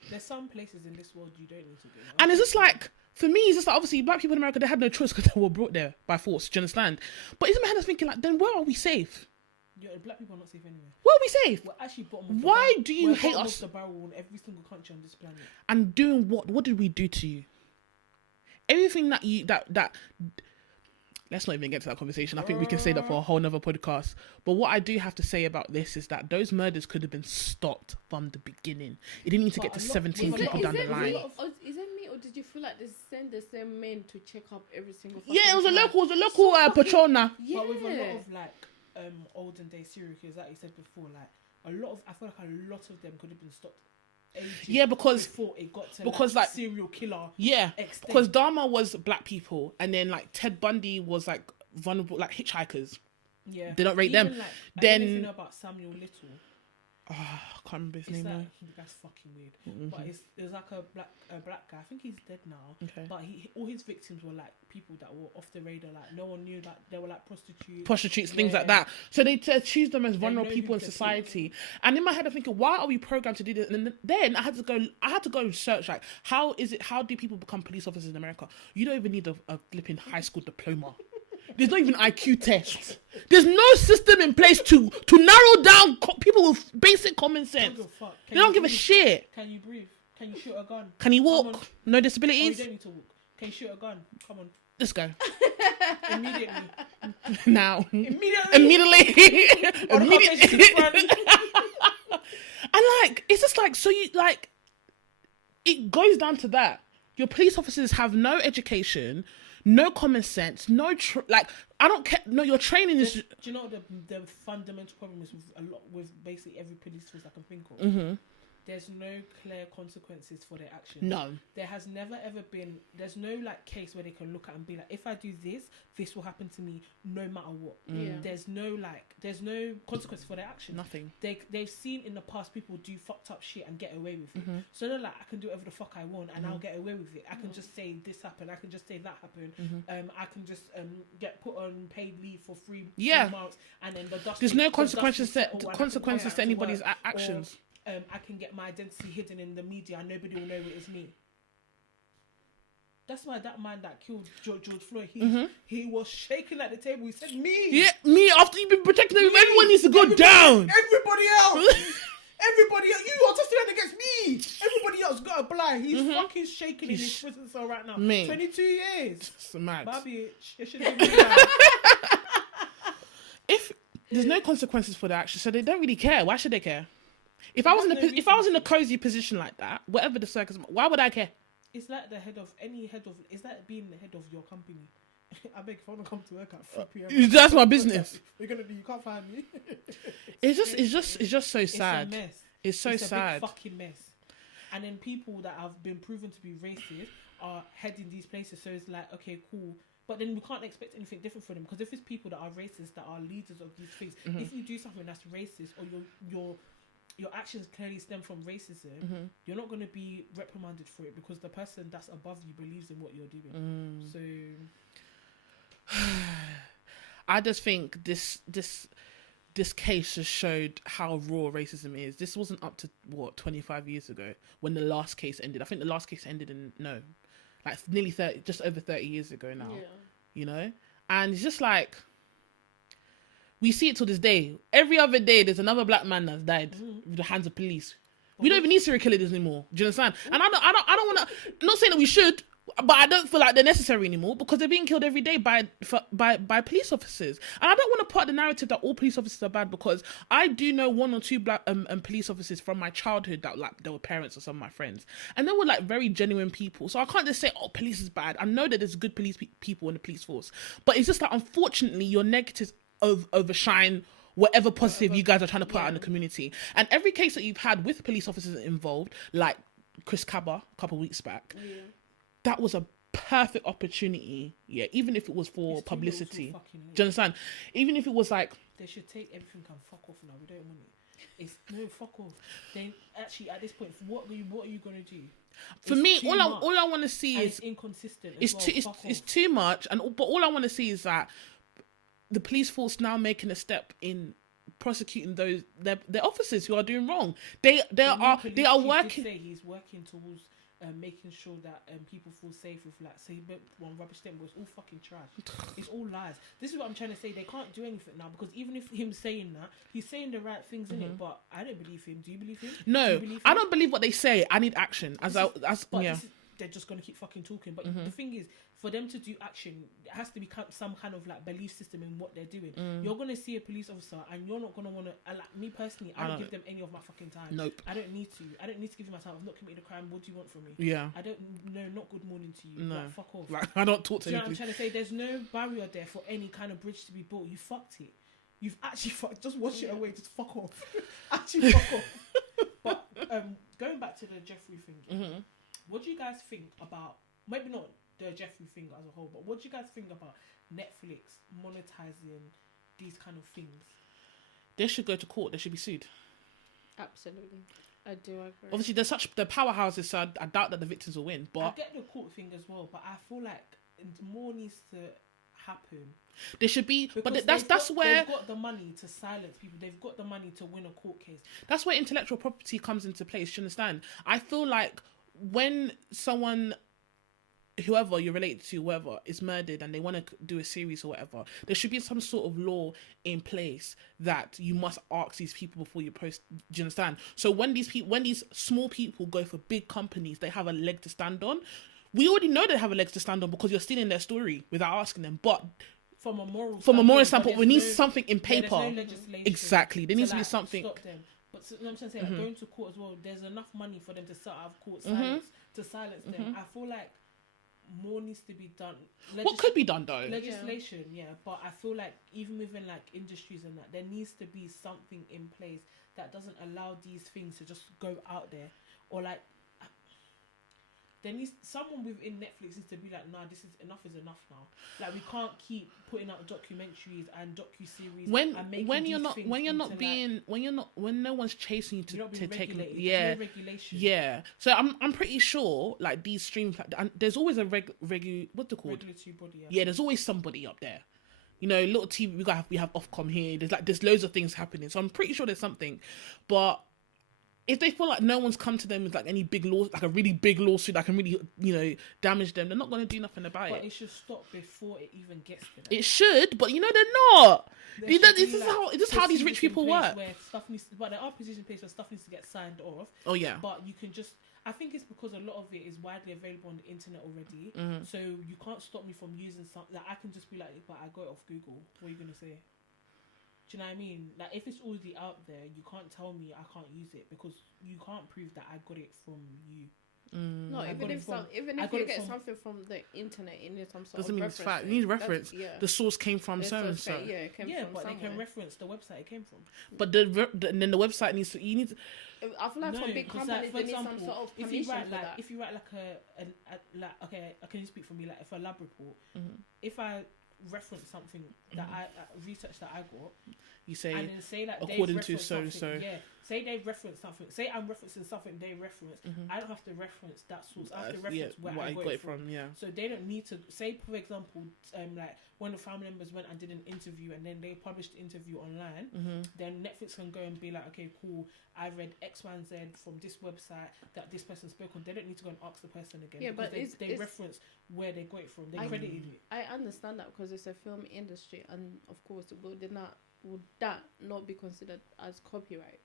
there's some places in this world you don't need to go. And it's just like, for me, it's just like, obviously black people in America, they had no choice because they were brought there by force. Do you understand? But it's in my head, I was thinking like, then where are we safe? Yeah, black people are not safe anywhere. Where are we safe? We're actually bottom of the Why barrel. do you hate us? The barrel in every single country on this planet. And doing what? What did we do to you? Everything that you that let's not even get to that conversation. I think we can say that for a whole nother podcast. But what I do have to say about this is that those murders could have been stopped from the beginning. It didn't need to get to 17 people down the line. Is it me, or did you feel like they send the same men to check up every single? Yeah, it was a local patrol now. Yeah. But with a lot of like olden day serial killers, like you said before, like I feel like a lot of them could have been stopped. Yeah, because before it got to like serial killer. Yeah, extent. Because Dahmer was black people, and then like Ted Bundy was like vulnerable, like hitchhikers. Yeah, they don't rate even them. Like, then I don't know if you know about Samuel Little. I can't remember his name. Like, that's fucking weird. But it was like a black guy. I think he's dead now. Okay. But all his victims were like people that were off the radar. Like no one knew. Like they were like prostitutes, things like that. So they choose them as vulnerable people in society. And in my head, I'm thinking, why are we programmed to do this? And then I had to go and search, like, how do people become police officers in America? You don't even need a flipping high school diploma. There's not even IQ tests. There's no system in place to narrow down people with basic common sense. They don't give a shit. Can you breathe? Can you shoot a gun? Can you walk? No disabilities? Oh, you don't need to walk. Can you shoot a gun? Come on. Let's go. Immediately. Now. Immediately. And like, it's just like, so you like, it goes down to that. Your police officers have no education, no common sense, I don't care. No, your training is. Do you know what the fundamental problem is with basically every police force I can think of? Mm-hmm. There's no clear consequences for their actions. No. There has never ever been. There's no like case where they can look at and be like, if I do this, this will happen to me no matter what. Yeah. There's no consequence for their actions. Nothing. They've seen in the past people do fucked up shit and get away with it. Mm-hmm. So they're like, I can do whatever the fuck I want and I'll get away with it. I can just say this happened. I can just say that happened. Mm-hmm. I can just get put on paid leave for 3 months and then the dust. There's no the consequences dust is settled, consequences to anybody's actions. I can get my identity hidden in the media and nobody will know it is me. That's why that man that killed George Floyd, he was shaking at the table. He said, "Me, yeah, me. After you've been protecting them, everyone needs to go down. Everybody else, everybody else. You are testifying against me. Everybody else got a blind. He's fucking shaking in his prison cell right now. Me. 22 years. It's mad. Baby, it should have been mad. If there's no consequences for the action, so they don't really care. Why should they care? If I was in a cozy position like that, whatever the circumstance, why would I care? It's like it's like being the head of your company. I beg, if I want to come to work at 3 p.m. That's my business. We're gonna do. You can't find me. It's just so sad. It's a mess. It's so sad. A big fucking mess. And then people that have been proven to be racist are heading these places. So it's like, okay, cool. But then we can't expect anything different from them, because if it's people that are racist that are leaders of these things, if you do something that's racist or your actions clearly stem from racism, you're not going to be reprimanded for it because the person that's above you believes in what you're doing. So I just think this case just showed how raw racism is. This wasn't up to 25 years ago when the last case ended. I think the last case ended nearly 30, just over 30 years ago now. Yeah. You know, and it's just like, we see it to this day. Every other day, there's another black man that's died with the hands of police. We don't even need serial killers anymore. Do you understand? And I don't want to. Not saying that we should, but I don't feel like they're necessary anymore, because they're being killed every day by police officers. And I don't want to put the narrative that all police officers are bad, because I do know 1 or 2 black police officers from my childhood that they were parents of some of my friends, and they were very genuine people. So I can't just say, oh, police is bad. I know that there's good police people in the police force, but it's just that unfortunately your negatives overshine whatever positive you guys are trying to put out in the community. And every case that you've had with police officers involved, like Chris Cabba a couple of weeks back, that was a perfect opportunity, even if it was for publicity. Do you understand? Even if it was like, they should take everything and fuck off now. We don't want it. It's no, fuck off. Then actually at this point, what are you gonna do? For me, all I want to see is inconsistent. It's too much, but all I want to see is that the police force now making a step in prosecuting their officers who are doing wrong. They are working. Say he's working towards making sure that people feel safe with say one rubbish thing, but it's all fucking trash. It's all lies. This is what I'm trying to say. They can't do anything now, because even if him saying that, he's saying the right things in it. But I don't believe him. Do you believe him? No, I don't believe what they say. I need action. They're just going to keep fucking talking. But the thing is, for them to do action, it has to be some kind of belief system in what they're doing. You're going to see a police officer and you're not going to want to, me personally, I don't give them any of my fucking time. Nope. I don't need to give you my time. I've not committed a crime. What do you want from me? Yeah. I don't know, not good morning to you. No. Fuck off. I don't talk to you. you. I'm trying to say, there's no barrier there for any kind of bridge to be built. You fucked it. You've actually fucked. Just wash it away. Just fuck off. Actually fuck off. But going back to the Jeffrey thing, what do you guys think about, maybe not the Jeffrey thing as a whole, but what do you guys think about Netflix monetizing these kind of things? They should go to court. They should be sued. Absolutely. I do agree. Obviously, there's the powerhouses, so I doubt that the victims will win. But I get the court thing as well, but I feel like more needs to happen. There should be, because but that's where they've got the money to silence people. They've got the money to win a court case. That's where intellectual property comes into place. You understand? I feel like when someone, whoever you're related to, whoever is murdered and they want to do a series or whatever, there should be some sort of law in place that you must ask these people before you post. Do you understand? So when these small people go for big companies, they have a leg to stand on. We already know they have a leg to stand on because you're stealing their story without asking them. But from a moral standpoint, we need something in paper. No legislation. Exactly, there needs to be something. Stop them. But you know what I'm saying, going to court as well, there's enough money for them to set out of court silence to silence them. I feel like more needs to be done. What could be done though? Legislation, but I feel like even within like industries and that, there needs to be something in place that doesn't allow these things to just go out there, or like there needs someone within Netflix needs to be like, nah, this is enough now. Like we can't keep putting out documentaries and docu-series when no one's chasing you to take no regulation. So I'm pretty sure like these streams, like, there's always a what's it called, regulatory body. There's always somebody up there. You know, little TV, we have Ofcom here. There's loads of things happening. So I'm pretty sure there's something, but if they feel like no one's come to them with like any big law, like a really big lawsuit that can really, damage them, they're not going to do nothing about it. But it should stop before it even gets to that. It should, but they're not. This is how these rich people work. Where stuff but there are positions in place where stuff needs to get signed off. Oh yeah. But you can just, I think it's because a lot of it is widely available on the internet already. So you can't stop me from using something. Like I can just be like, but I got it off Google. What are you going to say? Do you know what I mean? Like, if it's already out there, you can't tell me I can't use it because you can't prove that I got it from you. No, even if you get something from the internet, you need some sort doesn't of mean reference. it's fact. You need reference. The source came from so and so. It came from but somewhere. they can reference the website it came from. But then the website needs to. You need to. I feel like for big companies, they need some sort of permission for that. If you write can you speak for me? Like, if a lab report, if I reference something that I research that I got, you say, and then say like according to so. Say they've referenced something. Say I'm referencing something they referenced. I don't have to reference that source. I have to reference where I got it from. So they don't need to say, for example, like when the family members went and did an interview and then they published the interview online. Then Netflix can go and be like, okay, cool. I read X, Y, and Z from this website that this person spoke on. They don't need to go and ask the person again. Yeah, but they reference where they got it from. They credited it. I understand that because it's a film industry, and of course, would that not be considered as copyright?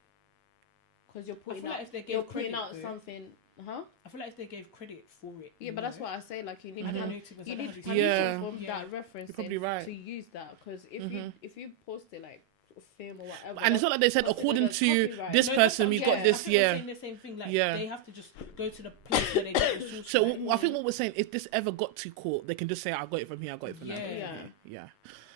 Because you're putting out something, huh? I feel like if they gave credit for it, but that's what I say. Like you need permission from that reference to use that. Because if you post it like film or whatever, and it's not like they said according to this person we got this. Saying the same thing. Like, they have to just go to the place where they get the source. So I think what we're saying, if this ever got to court, they can just say I got it from here, I got it from there. Yeah.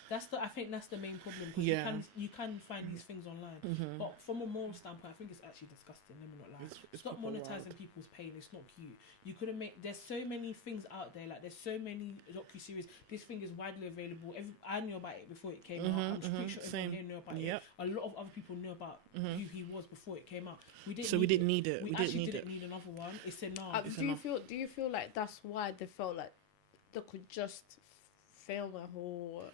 I think that's the main problem. You can find these things online, but from a moral standpoint, I think it's actually disgusting. Let me not lie. Stop monetizing people's pain. It's not cute. You couldn't make. There's so many things out there. Like there's so many docu-series. This thing is widely available. I knew about it before it came out. I'm pretty sure everyone here knew about it. A lot of other people knew about who he was before it came out. We didn't need it. We actually didn't need another one. It's enough. Do you feel like that's why they felt like they could just film a whole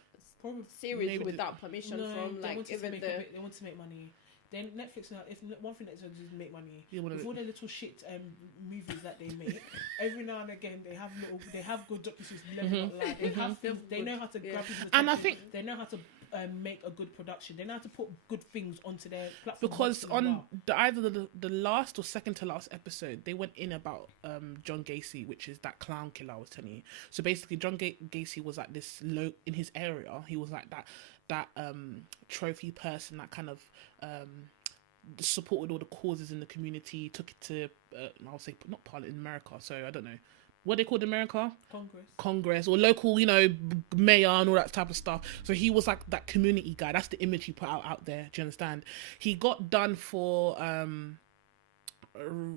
series without permission from like even they want to make money. Then Netflix now, if one thing that does is make money, with all the little shit movies that they make, every now and again they have good docu-series. They know how to grab people's attention. And I think they know how to make a good production. They know how to put good things onto their platform. Because on either the last or second to last episode, they went in about John Gacy, which is that clown killer I was telling you. So basically, John Gacy was like this low in his area. He was like that trophy person that kind of supported all the causes in the community. Took it to I'll say not Parliament in America. So I don't know. What they called America? Congress or local, mayor and all that type of stuff. So he was like that community guy. That's the image he put out there. Do you understand? He got done for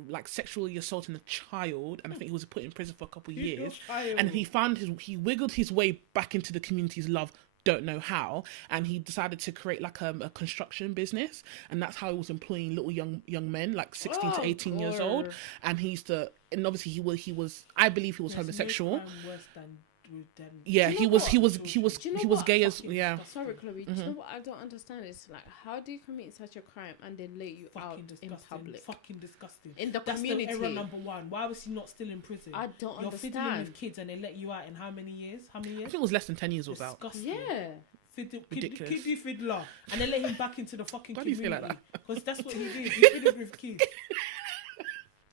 like sexually assaulting a child, and I think he was put in prison for a couple of years. And he wiggled his way back into the community's love. Don't know how, and he decided to create like a construction business, and that's how he was employing little young men like 16 to 18 years old. And and obviously he was I believe he was homosexual. He was gay as Sorry, Chloe. You know what I don't understand is like, how do you commit such a crime and then let you out in public? Fucking disgusting. In the community. That's the error number one. Why was he not still in prison? I don't You're understand. fiddling with kids and they let you out in how many years? I think it was less than 10 years was out. Yeah. Ridiculous. Kiddie fiddler, and they let him back into the fucking community. Why do you feel like that? Because that's what he did. He fiddled with kids.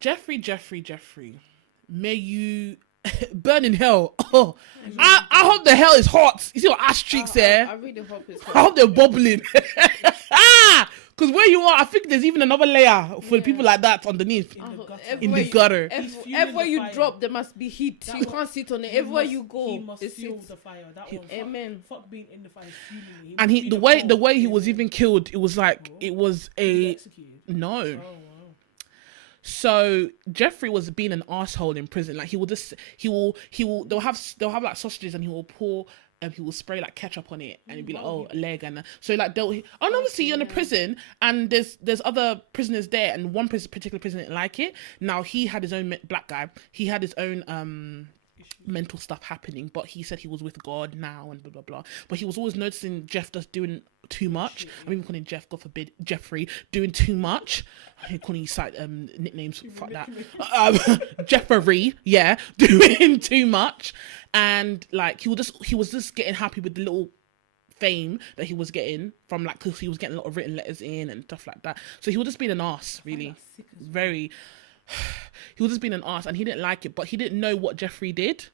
Jeffrey, may you burn in hell. I hope the hell is hot. You see what ash streaks there? I really hope it's hot. I hope they're bubbling. Because where you are, I think there's even another layer for people like that underneath. In the gutter. Everywhere you drop, there must be heat. You can't sit on it. Everywhere you go, he must fuel the fire. That one. Amen. Fuck being in the fire, fueling it. And the way he was even killed, it was like it was a no. Oh, wow. So Jeffrey was being an asshole in prison. Like he will they'll have like sausages and he will pour he will spray like ketchup on it and he'll be like, oh, a leg, and so like and obviously you're in a prison and there's other prisoners there, and one particular prisoner didn't like it. Now he had his own black guy. He had his own mental stuff happening, but he said he was with God now and blah blah blah. But he was always noticing Jeff just doing too much. I'm even calling Jeff, God forbid, Jeffrey, doing too much. I'm calling you nicknames. Fuck that. Jeffrey, yeah, doing too much, and like he was just getting happy with the little fame that he was getting from, like, because he was getting a lot of written letters in and stuff like that. So he was just being an arse, really, very. He was just being an arse, and he didn't like it, but he didn't know what Jeffrey did.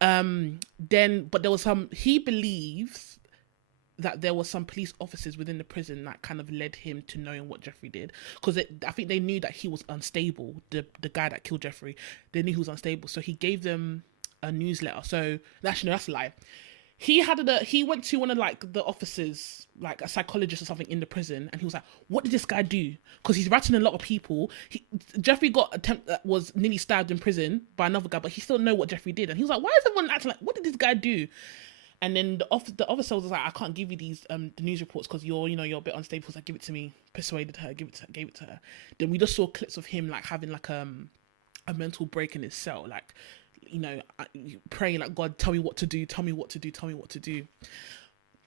But there was he believes that there were some police officers within the prison that kind of led him to knowing what Jeffrey did, because I think they knew that he was unstable. The guy that killed Jeffrey, they knew he was unstable, so he gave them a newsletter. So actually, no, that's a lie. He went to one of like the officers, like a psychologist or something in the prison, and he was like, what did this guy do? Because he's ratting a lot of people. Jeffrey was nearly stabbed in prison by another guy, but he still know what Jeffrey did. And he was like, why is everyone acting like, what did this guy do? And then the officer was like, I can't give you these the news reports because you're a bit unstable. So I give it to me. Persuaded her, gave it to her. Then we just saw clips of him like having like a mental break in his cell, like, praying like, God, tell me what to do.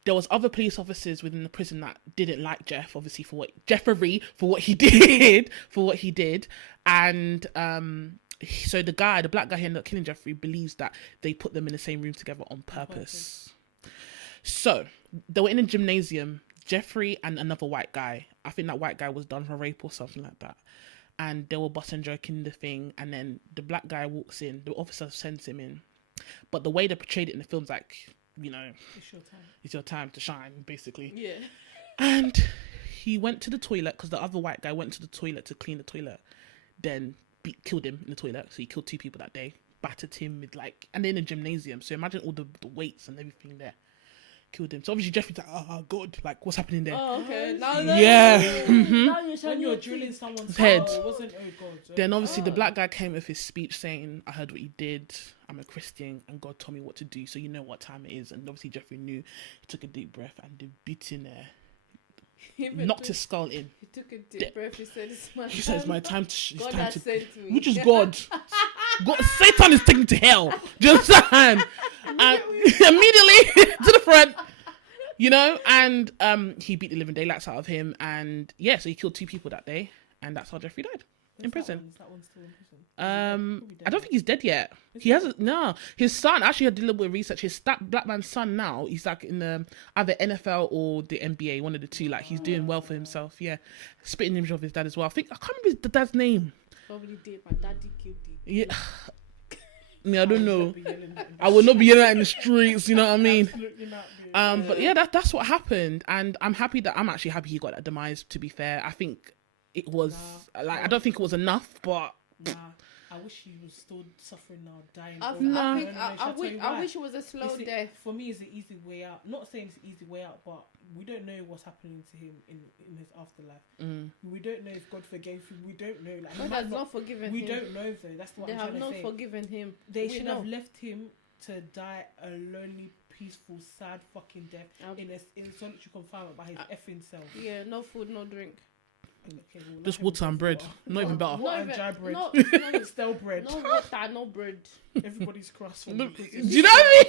There was other police officers within the prison that didn't like Jeff, obviously Jeffrey for what he did, and so the black guy who ended up killing Jeffrey believes that they put them in the same room together on purpose. So they were in a gymnasium, Jeffrey and another white guy. I think that white guy was done for rape or something like that. And they were busting joking the thing, and then the black guy walks in, the officer sends him in. But the way they portrayed it in the film's like, it's your time to shine, basically. Yeah. And he went to the toilet, because the other white guy went to the toilet to clean the toilet, then killed him in the toilet. So he killed 2 people that day, battered him with and they're in a gymnasium. So imagine all the weights and everything there. Killed him. So obviously Jeffrey's like, oh God, like what's happening there? Oh, okay. When you're drilling someone's head, it wasn't, oh God. Then obviously the black guy came with his speech saying, I heard what you did. I'm a Christian and God told me what to do. So you know what time it is. And obviously Jeffrey knew. He took a deep breath and the beat in there. Knocked his skull in. He took a deep breath. He said, it's my time to. God had sent me. Which is God. Satan is taken to hell. Just saying. And immediately to the front. And he beat the living daylights out of him, and so he killed 2 people that day, and that's how Jeffrey died in prison. Is that one still in prison? I don't think he's dead yet. He hasn't. No, his son actually. I did a little bit of research. His black man's son now. He's like in the either NFL or the NBA, one of the two. Like he's doing well for himself. Yeah, spitting image of his dad as well. I can't remember his dad's name. Probably did. My daddy killed him. Yeah. I don't know. I will not be yelling out in the streets. You know what I mean? But yeah, that's what happened, and I'm actually happy he got that demise. To be fair, I think it was I don't think it was enough, but. I wish he was still suffering now, dying. I wish it was a slow death. For me, it's an easy way out. Not saying it's an easy way out, but we don't know what's happening to him in his afterlife. We don't know if God forgave him. We don't know. Like, God has not forgiven him. We don't know though. That's what I'm trying to say. They have not forgiven him. They should have left him to die a lonely, peaceful, sad fucking death in solitary confinement by his effing self. Yeah, no food, no drink. Okay, well, just water and bread. Not even better. Water and dry bread. Stale bread. No water, no bread. Everybody's crust. Do you know what I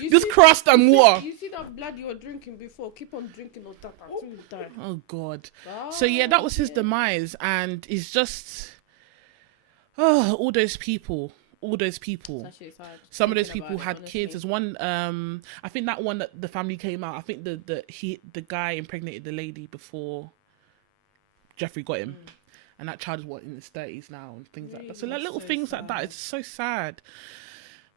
mean? Just crust and water. You see that blood you were drinking before? Keep on drinking until you die. Oh God. So yeah, that was his demise, and it's just all those people. Some of those people had kids. There's one. I think that one that the family came out. I think the guy impregnated the lady before Jeffrey got him, and that child is in his 30s now and things like that. So like little things like that. It's so sad.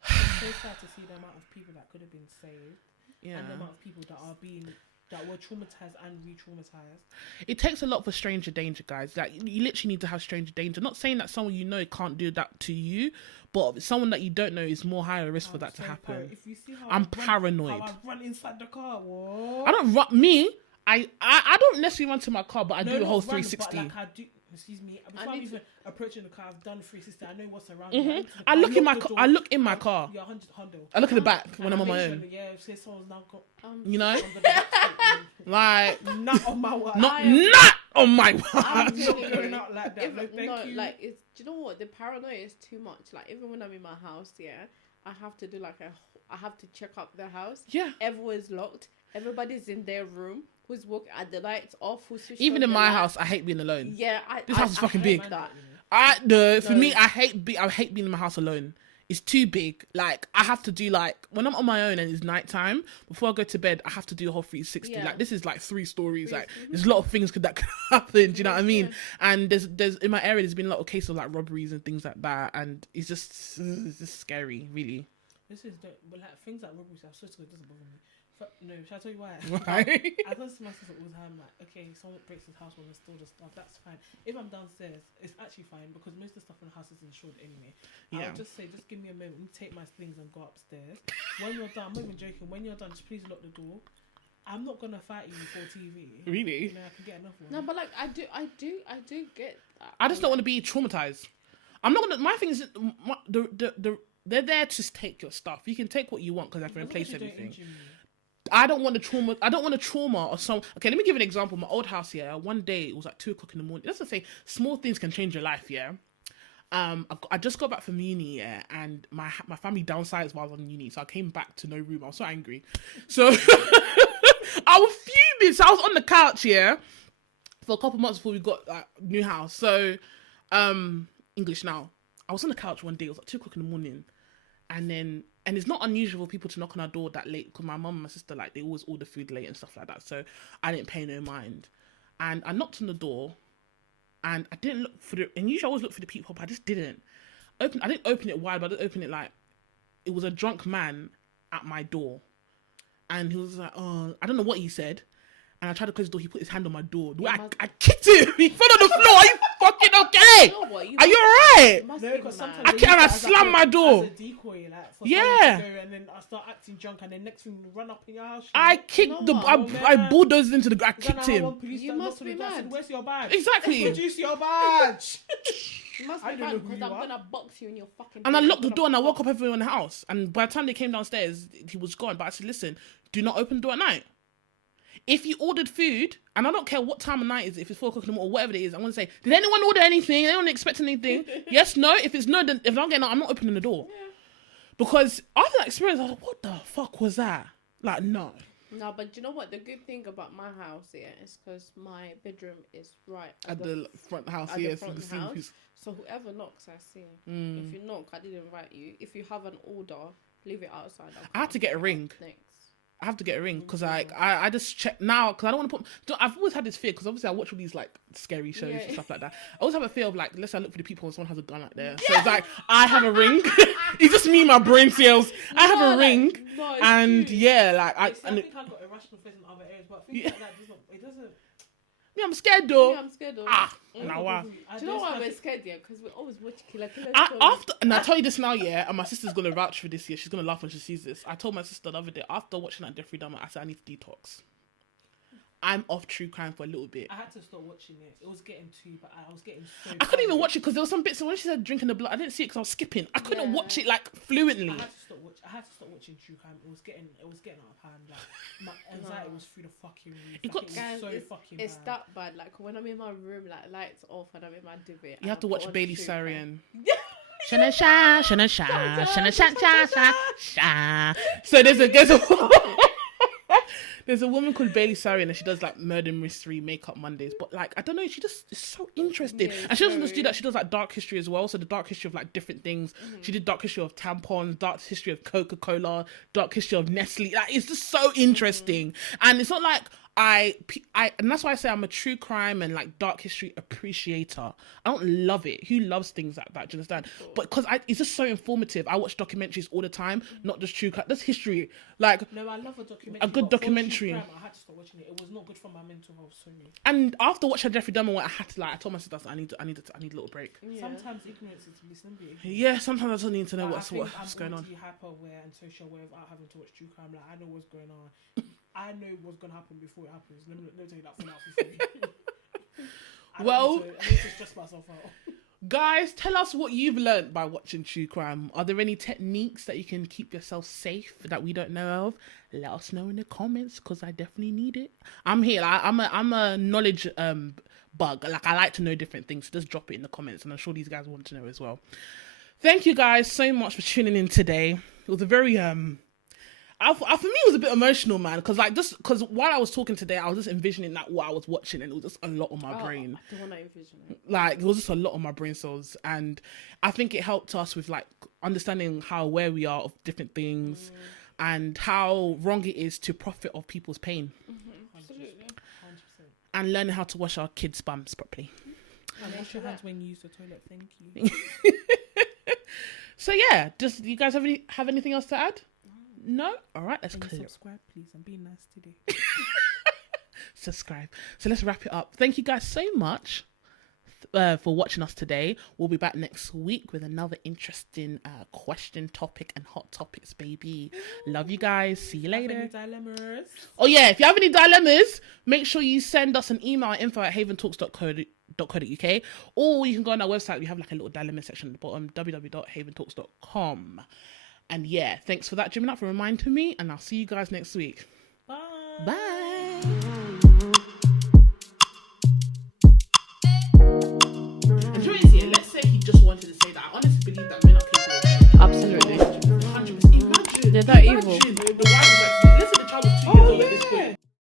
It's so sad to see the amount of people that could have been saved, and the amount of people that are being that were traumatized and re-traumatized. It takes a lot for stranger danger, guys. Like, you literally need to have stranger danger. Not saying that someone you know can't do that to you, but someone that you don't know is more higher risk for that to happen. If you see how I'm paranoid. How I run inside the car. What? I don't run. Me, I don't necessarily run to my car, but I do a not whole run, 360. But like I do. Excuse me. Before I'm even approaching the car, I've done 360. I know what's around. Mm-hmm. I look in my car. I look in my car. Yeah, Hondo. I look at the back when I'm on my own. Yeah, say someone's now got. You know, like not on my word. Not on my word. I'm not going out like that. It's, do you know what? The paranoia is too much. Like, even when I'm in my house, I have to do I have to check up the house. Yeah. Everywhere's locked. Everybody's in their room. Who's walking at the lights off? Who's switched Even on in the my lights. house, I hate being alone. Yeah, this house is fucking big. That. For me, I hate being in my house alone. It's too big. Like, I have to do, like, when I'm on my own and it's nighttime, before I go to bed, I have to do a whole 360. Yeah. Like, this is like 3 stories. Like, there's a lot of things that could happen. Do you know what I mean? Yeah. And there's in my area, there's been a lot of cases of like robberies and things like that, and it's just scary, really. This is but like things like robberies, I swear to God, it doesn't bother me. No, shall I tell you why? Why? I go to my sister all the time, like, okay, someone breaks his house when they steal the stuff, that's fine. If I'm downstairs, it's actually fine because most of the stuff in the house is insured anyway. Yeah. I'll just say, just give me a moment, let me take my things and go upstairs. When you're done, I'm not even joking, when you're done, just please lock the door. I'm not gonna fight you for TV. Really? You know, I can get another one. No, but like, I do get that. I just don't want to be traumatized. I'm not gonna. My thing is, they're there to take your stuff. You can take what you want because I can replace everything. I don't want the trauma. I don't want a trauma or some. Okay, let me give you an example. My old house here. One day it was like 2:00 in the morning. That's the thing. Small things can change your life. Yeah. I just got back from uni. Yeah, and my family downsized while I was on uni, so I came back to no room. I was so angry. So I was fuming. So I was on the couch. Yeah, for a couple months before we got new house. So English now. I was on the couch one day. It was like 2:00 in the morning, and it's not unusual for people to knock on our door that late because my mum and my sister, like, they always order food late and stuff like that. So I didn't pay no mind. And I knocked on the door and I didn't look for and usually I always look for the peephole, but I just didn't. I didn't open it wide, but I didn't open it like, it was a drunk man at my door. And he was like, oh, I don't know what he said. And I tried to close the door, he put his hand on my door. I kicked him. He fell on the floor. Are you fucking okay? You know what? Are you alright? No, because sometimes I slammed my door. As a decoy, like, for yeah. To go and then I start acting drunk, and then next thing you run up in your house. I kicked I bulldozed into the. I kicked him. You must be mad. Where's your badge? Exactly. Produce your badge. You must be mad because I'm gonna box you in your fucking. And I locked the door and I woke up everyone in the house. And by the time they came downstairs, he was gone. But I said, listen, do not open the door at night. If you ordered food, and I don't care what time of night it is, if it's 4:00 in the morning or whatever it is, I'm going to say, did anyone order anything? Anyone expect anything? Yes, no. If it's no, then if I'm getting out, I'm not opening the door. Yeah. Because after that experience, I was like, what the fuck was that? Like, no. No, but you know what? The good thing about my house, is because my bedroom is right at the front house, yes. So whoever knocks, I see. If you knock, I didn't invite you. If you have an order, leave it outside. I had to get a ring. Next. I have to get a ring because I just check now because I don't want to put. I've always had this fear because obviously I watch all these like scary shows and stuff like that. I always have a fear of like, let's say I look for the people and someone has a gun out there. So it's like I have a ring. It's just me, my brain cells. I have a ring, and true. Yeah, like I think I got irrational fears in other areas, but things like that it doesn't. Yeah, I'm scared though. Yeah, I'm scared though. Now wow. Do you know why we're scared? Yeah, because we always watch killer. And I tell you this now, yeah, and my sister's gonna vouch for this year. She's gonna laugh when she sees this. I told my sister the other day after watching that Jeffrey Dahmer, I said I need to detox. I'm off true crime for a little bit. I had to stop watching it. It was getting too bad. I was getting so. I couldn't even watch it because there was some bits. And when she said drinking the blood, I didn't see it because I was skipping. I couldn't watch it like fluently. I had to stop watching true crime. It was getting out of hand. Like my anxiety was through the fucking roof. It was so fucking bad. It's that bad. Like when I'm in my room, like lights off, and I'm in my duvet. You have to watch Bailey Sarian. So there's a woman called Bailey Sarian and she does like murder mystery makeup Mondays, but like I don't know, she just is so interesting. And she doesn't just do that, she does like dark history as well. So the dark history of like different things. She did dark history of tampons, dark history of Coca-Cola, dark history of Nestle. Like it's just so interesting. And it's not like and that's why I say I'm a true crime and like dark history appreciator. I don't love it. Who loves things like that? Do you understand? But because it's just so informative. I watch documentaries all the time, not just true crime. That's history. Like, no, I love a documentary. A good but for documentary. true crime, I had to stop watching it. It was not good for my mental health. Sorry. And after watching Jeffrey Dahmer, I had to I told my sister I need a little break. Yeah. Sometimes ignorance is bliss. Yeah, sometimes I just need to know Like, what's going on. I'm hyper aware and social aware without having to watch true crime. Like, I know what's going on. I know what's gonna happen before it happens. Let me tell you that for now. Well, I need to stress myself out. Guys, tell us what you've learned by watching true crime. Are there any techniques that you can keep yourself safe that we don't know of? Let us know in the comments, because I definitely need it. I'm here. I'm a knowledge bug. Like, I like to know different things. So just drop it in the comments, and I'm sure these guys want to know as well. Thank you guys so much for tuning in today. It was a very for me it was a bit emotional, man, because while I was talking today, I was just envisioning that what I was watching, and it was just a lot on my brain. I don't want to envision it. Like, it was just a lot on my brain cells, and I think it helped us with like understanding how aware we are of different things, and how wrong it is to profit off people's pain, Absolutely. 100%. and learning how to wash our kids' bums properly. And wash your hands when you use the toilet. Thank you. So yeah, do you guys have anything else to add? No? All right, let's clear. Subscribe, please. I'm being nice today. Subscribe. So let's wrap it up. Thank you guys so much for watching us today. We'll be back next week with another interesting question, topic, and hot topics, baby. Love you guys. See you later. Any dilemmas? Oh yeah, if you have any dilemmas, make sure you send us an email at info@haventalks.co.uk, or you can go on our website. We have like a little dilemma section at the bottom, www.haventalks.com. And yeah, thanks for that, Gemini, for reminding me, and I'll see you guys next week. Bye. Bye. And Joyce, let's say he just wanted to say that. I honestly believe that men are capable of Absolutely. 100%. Imagine. They're that evil. Imagine.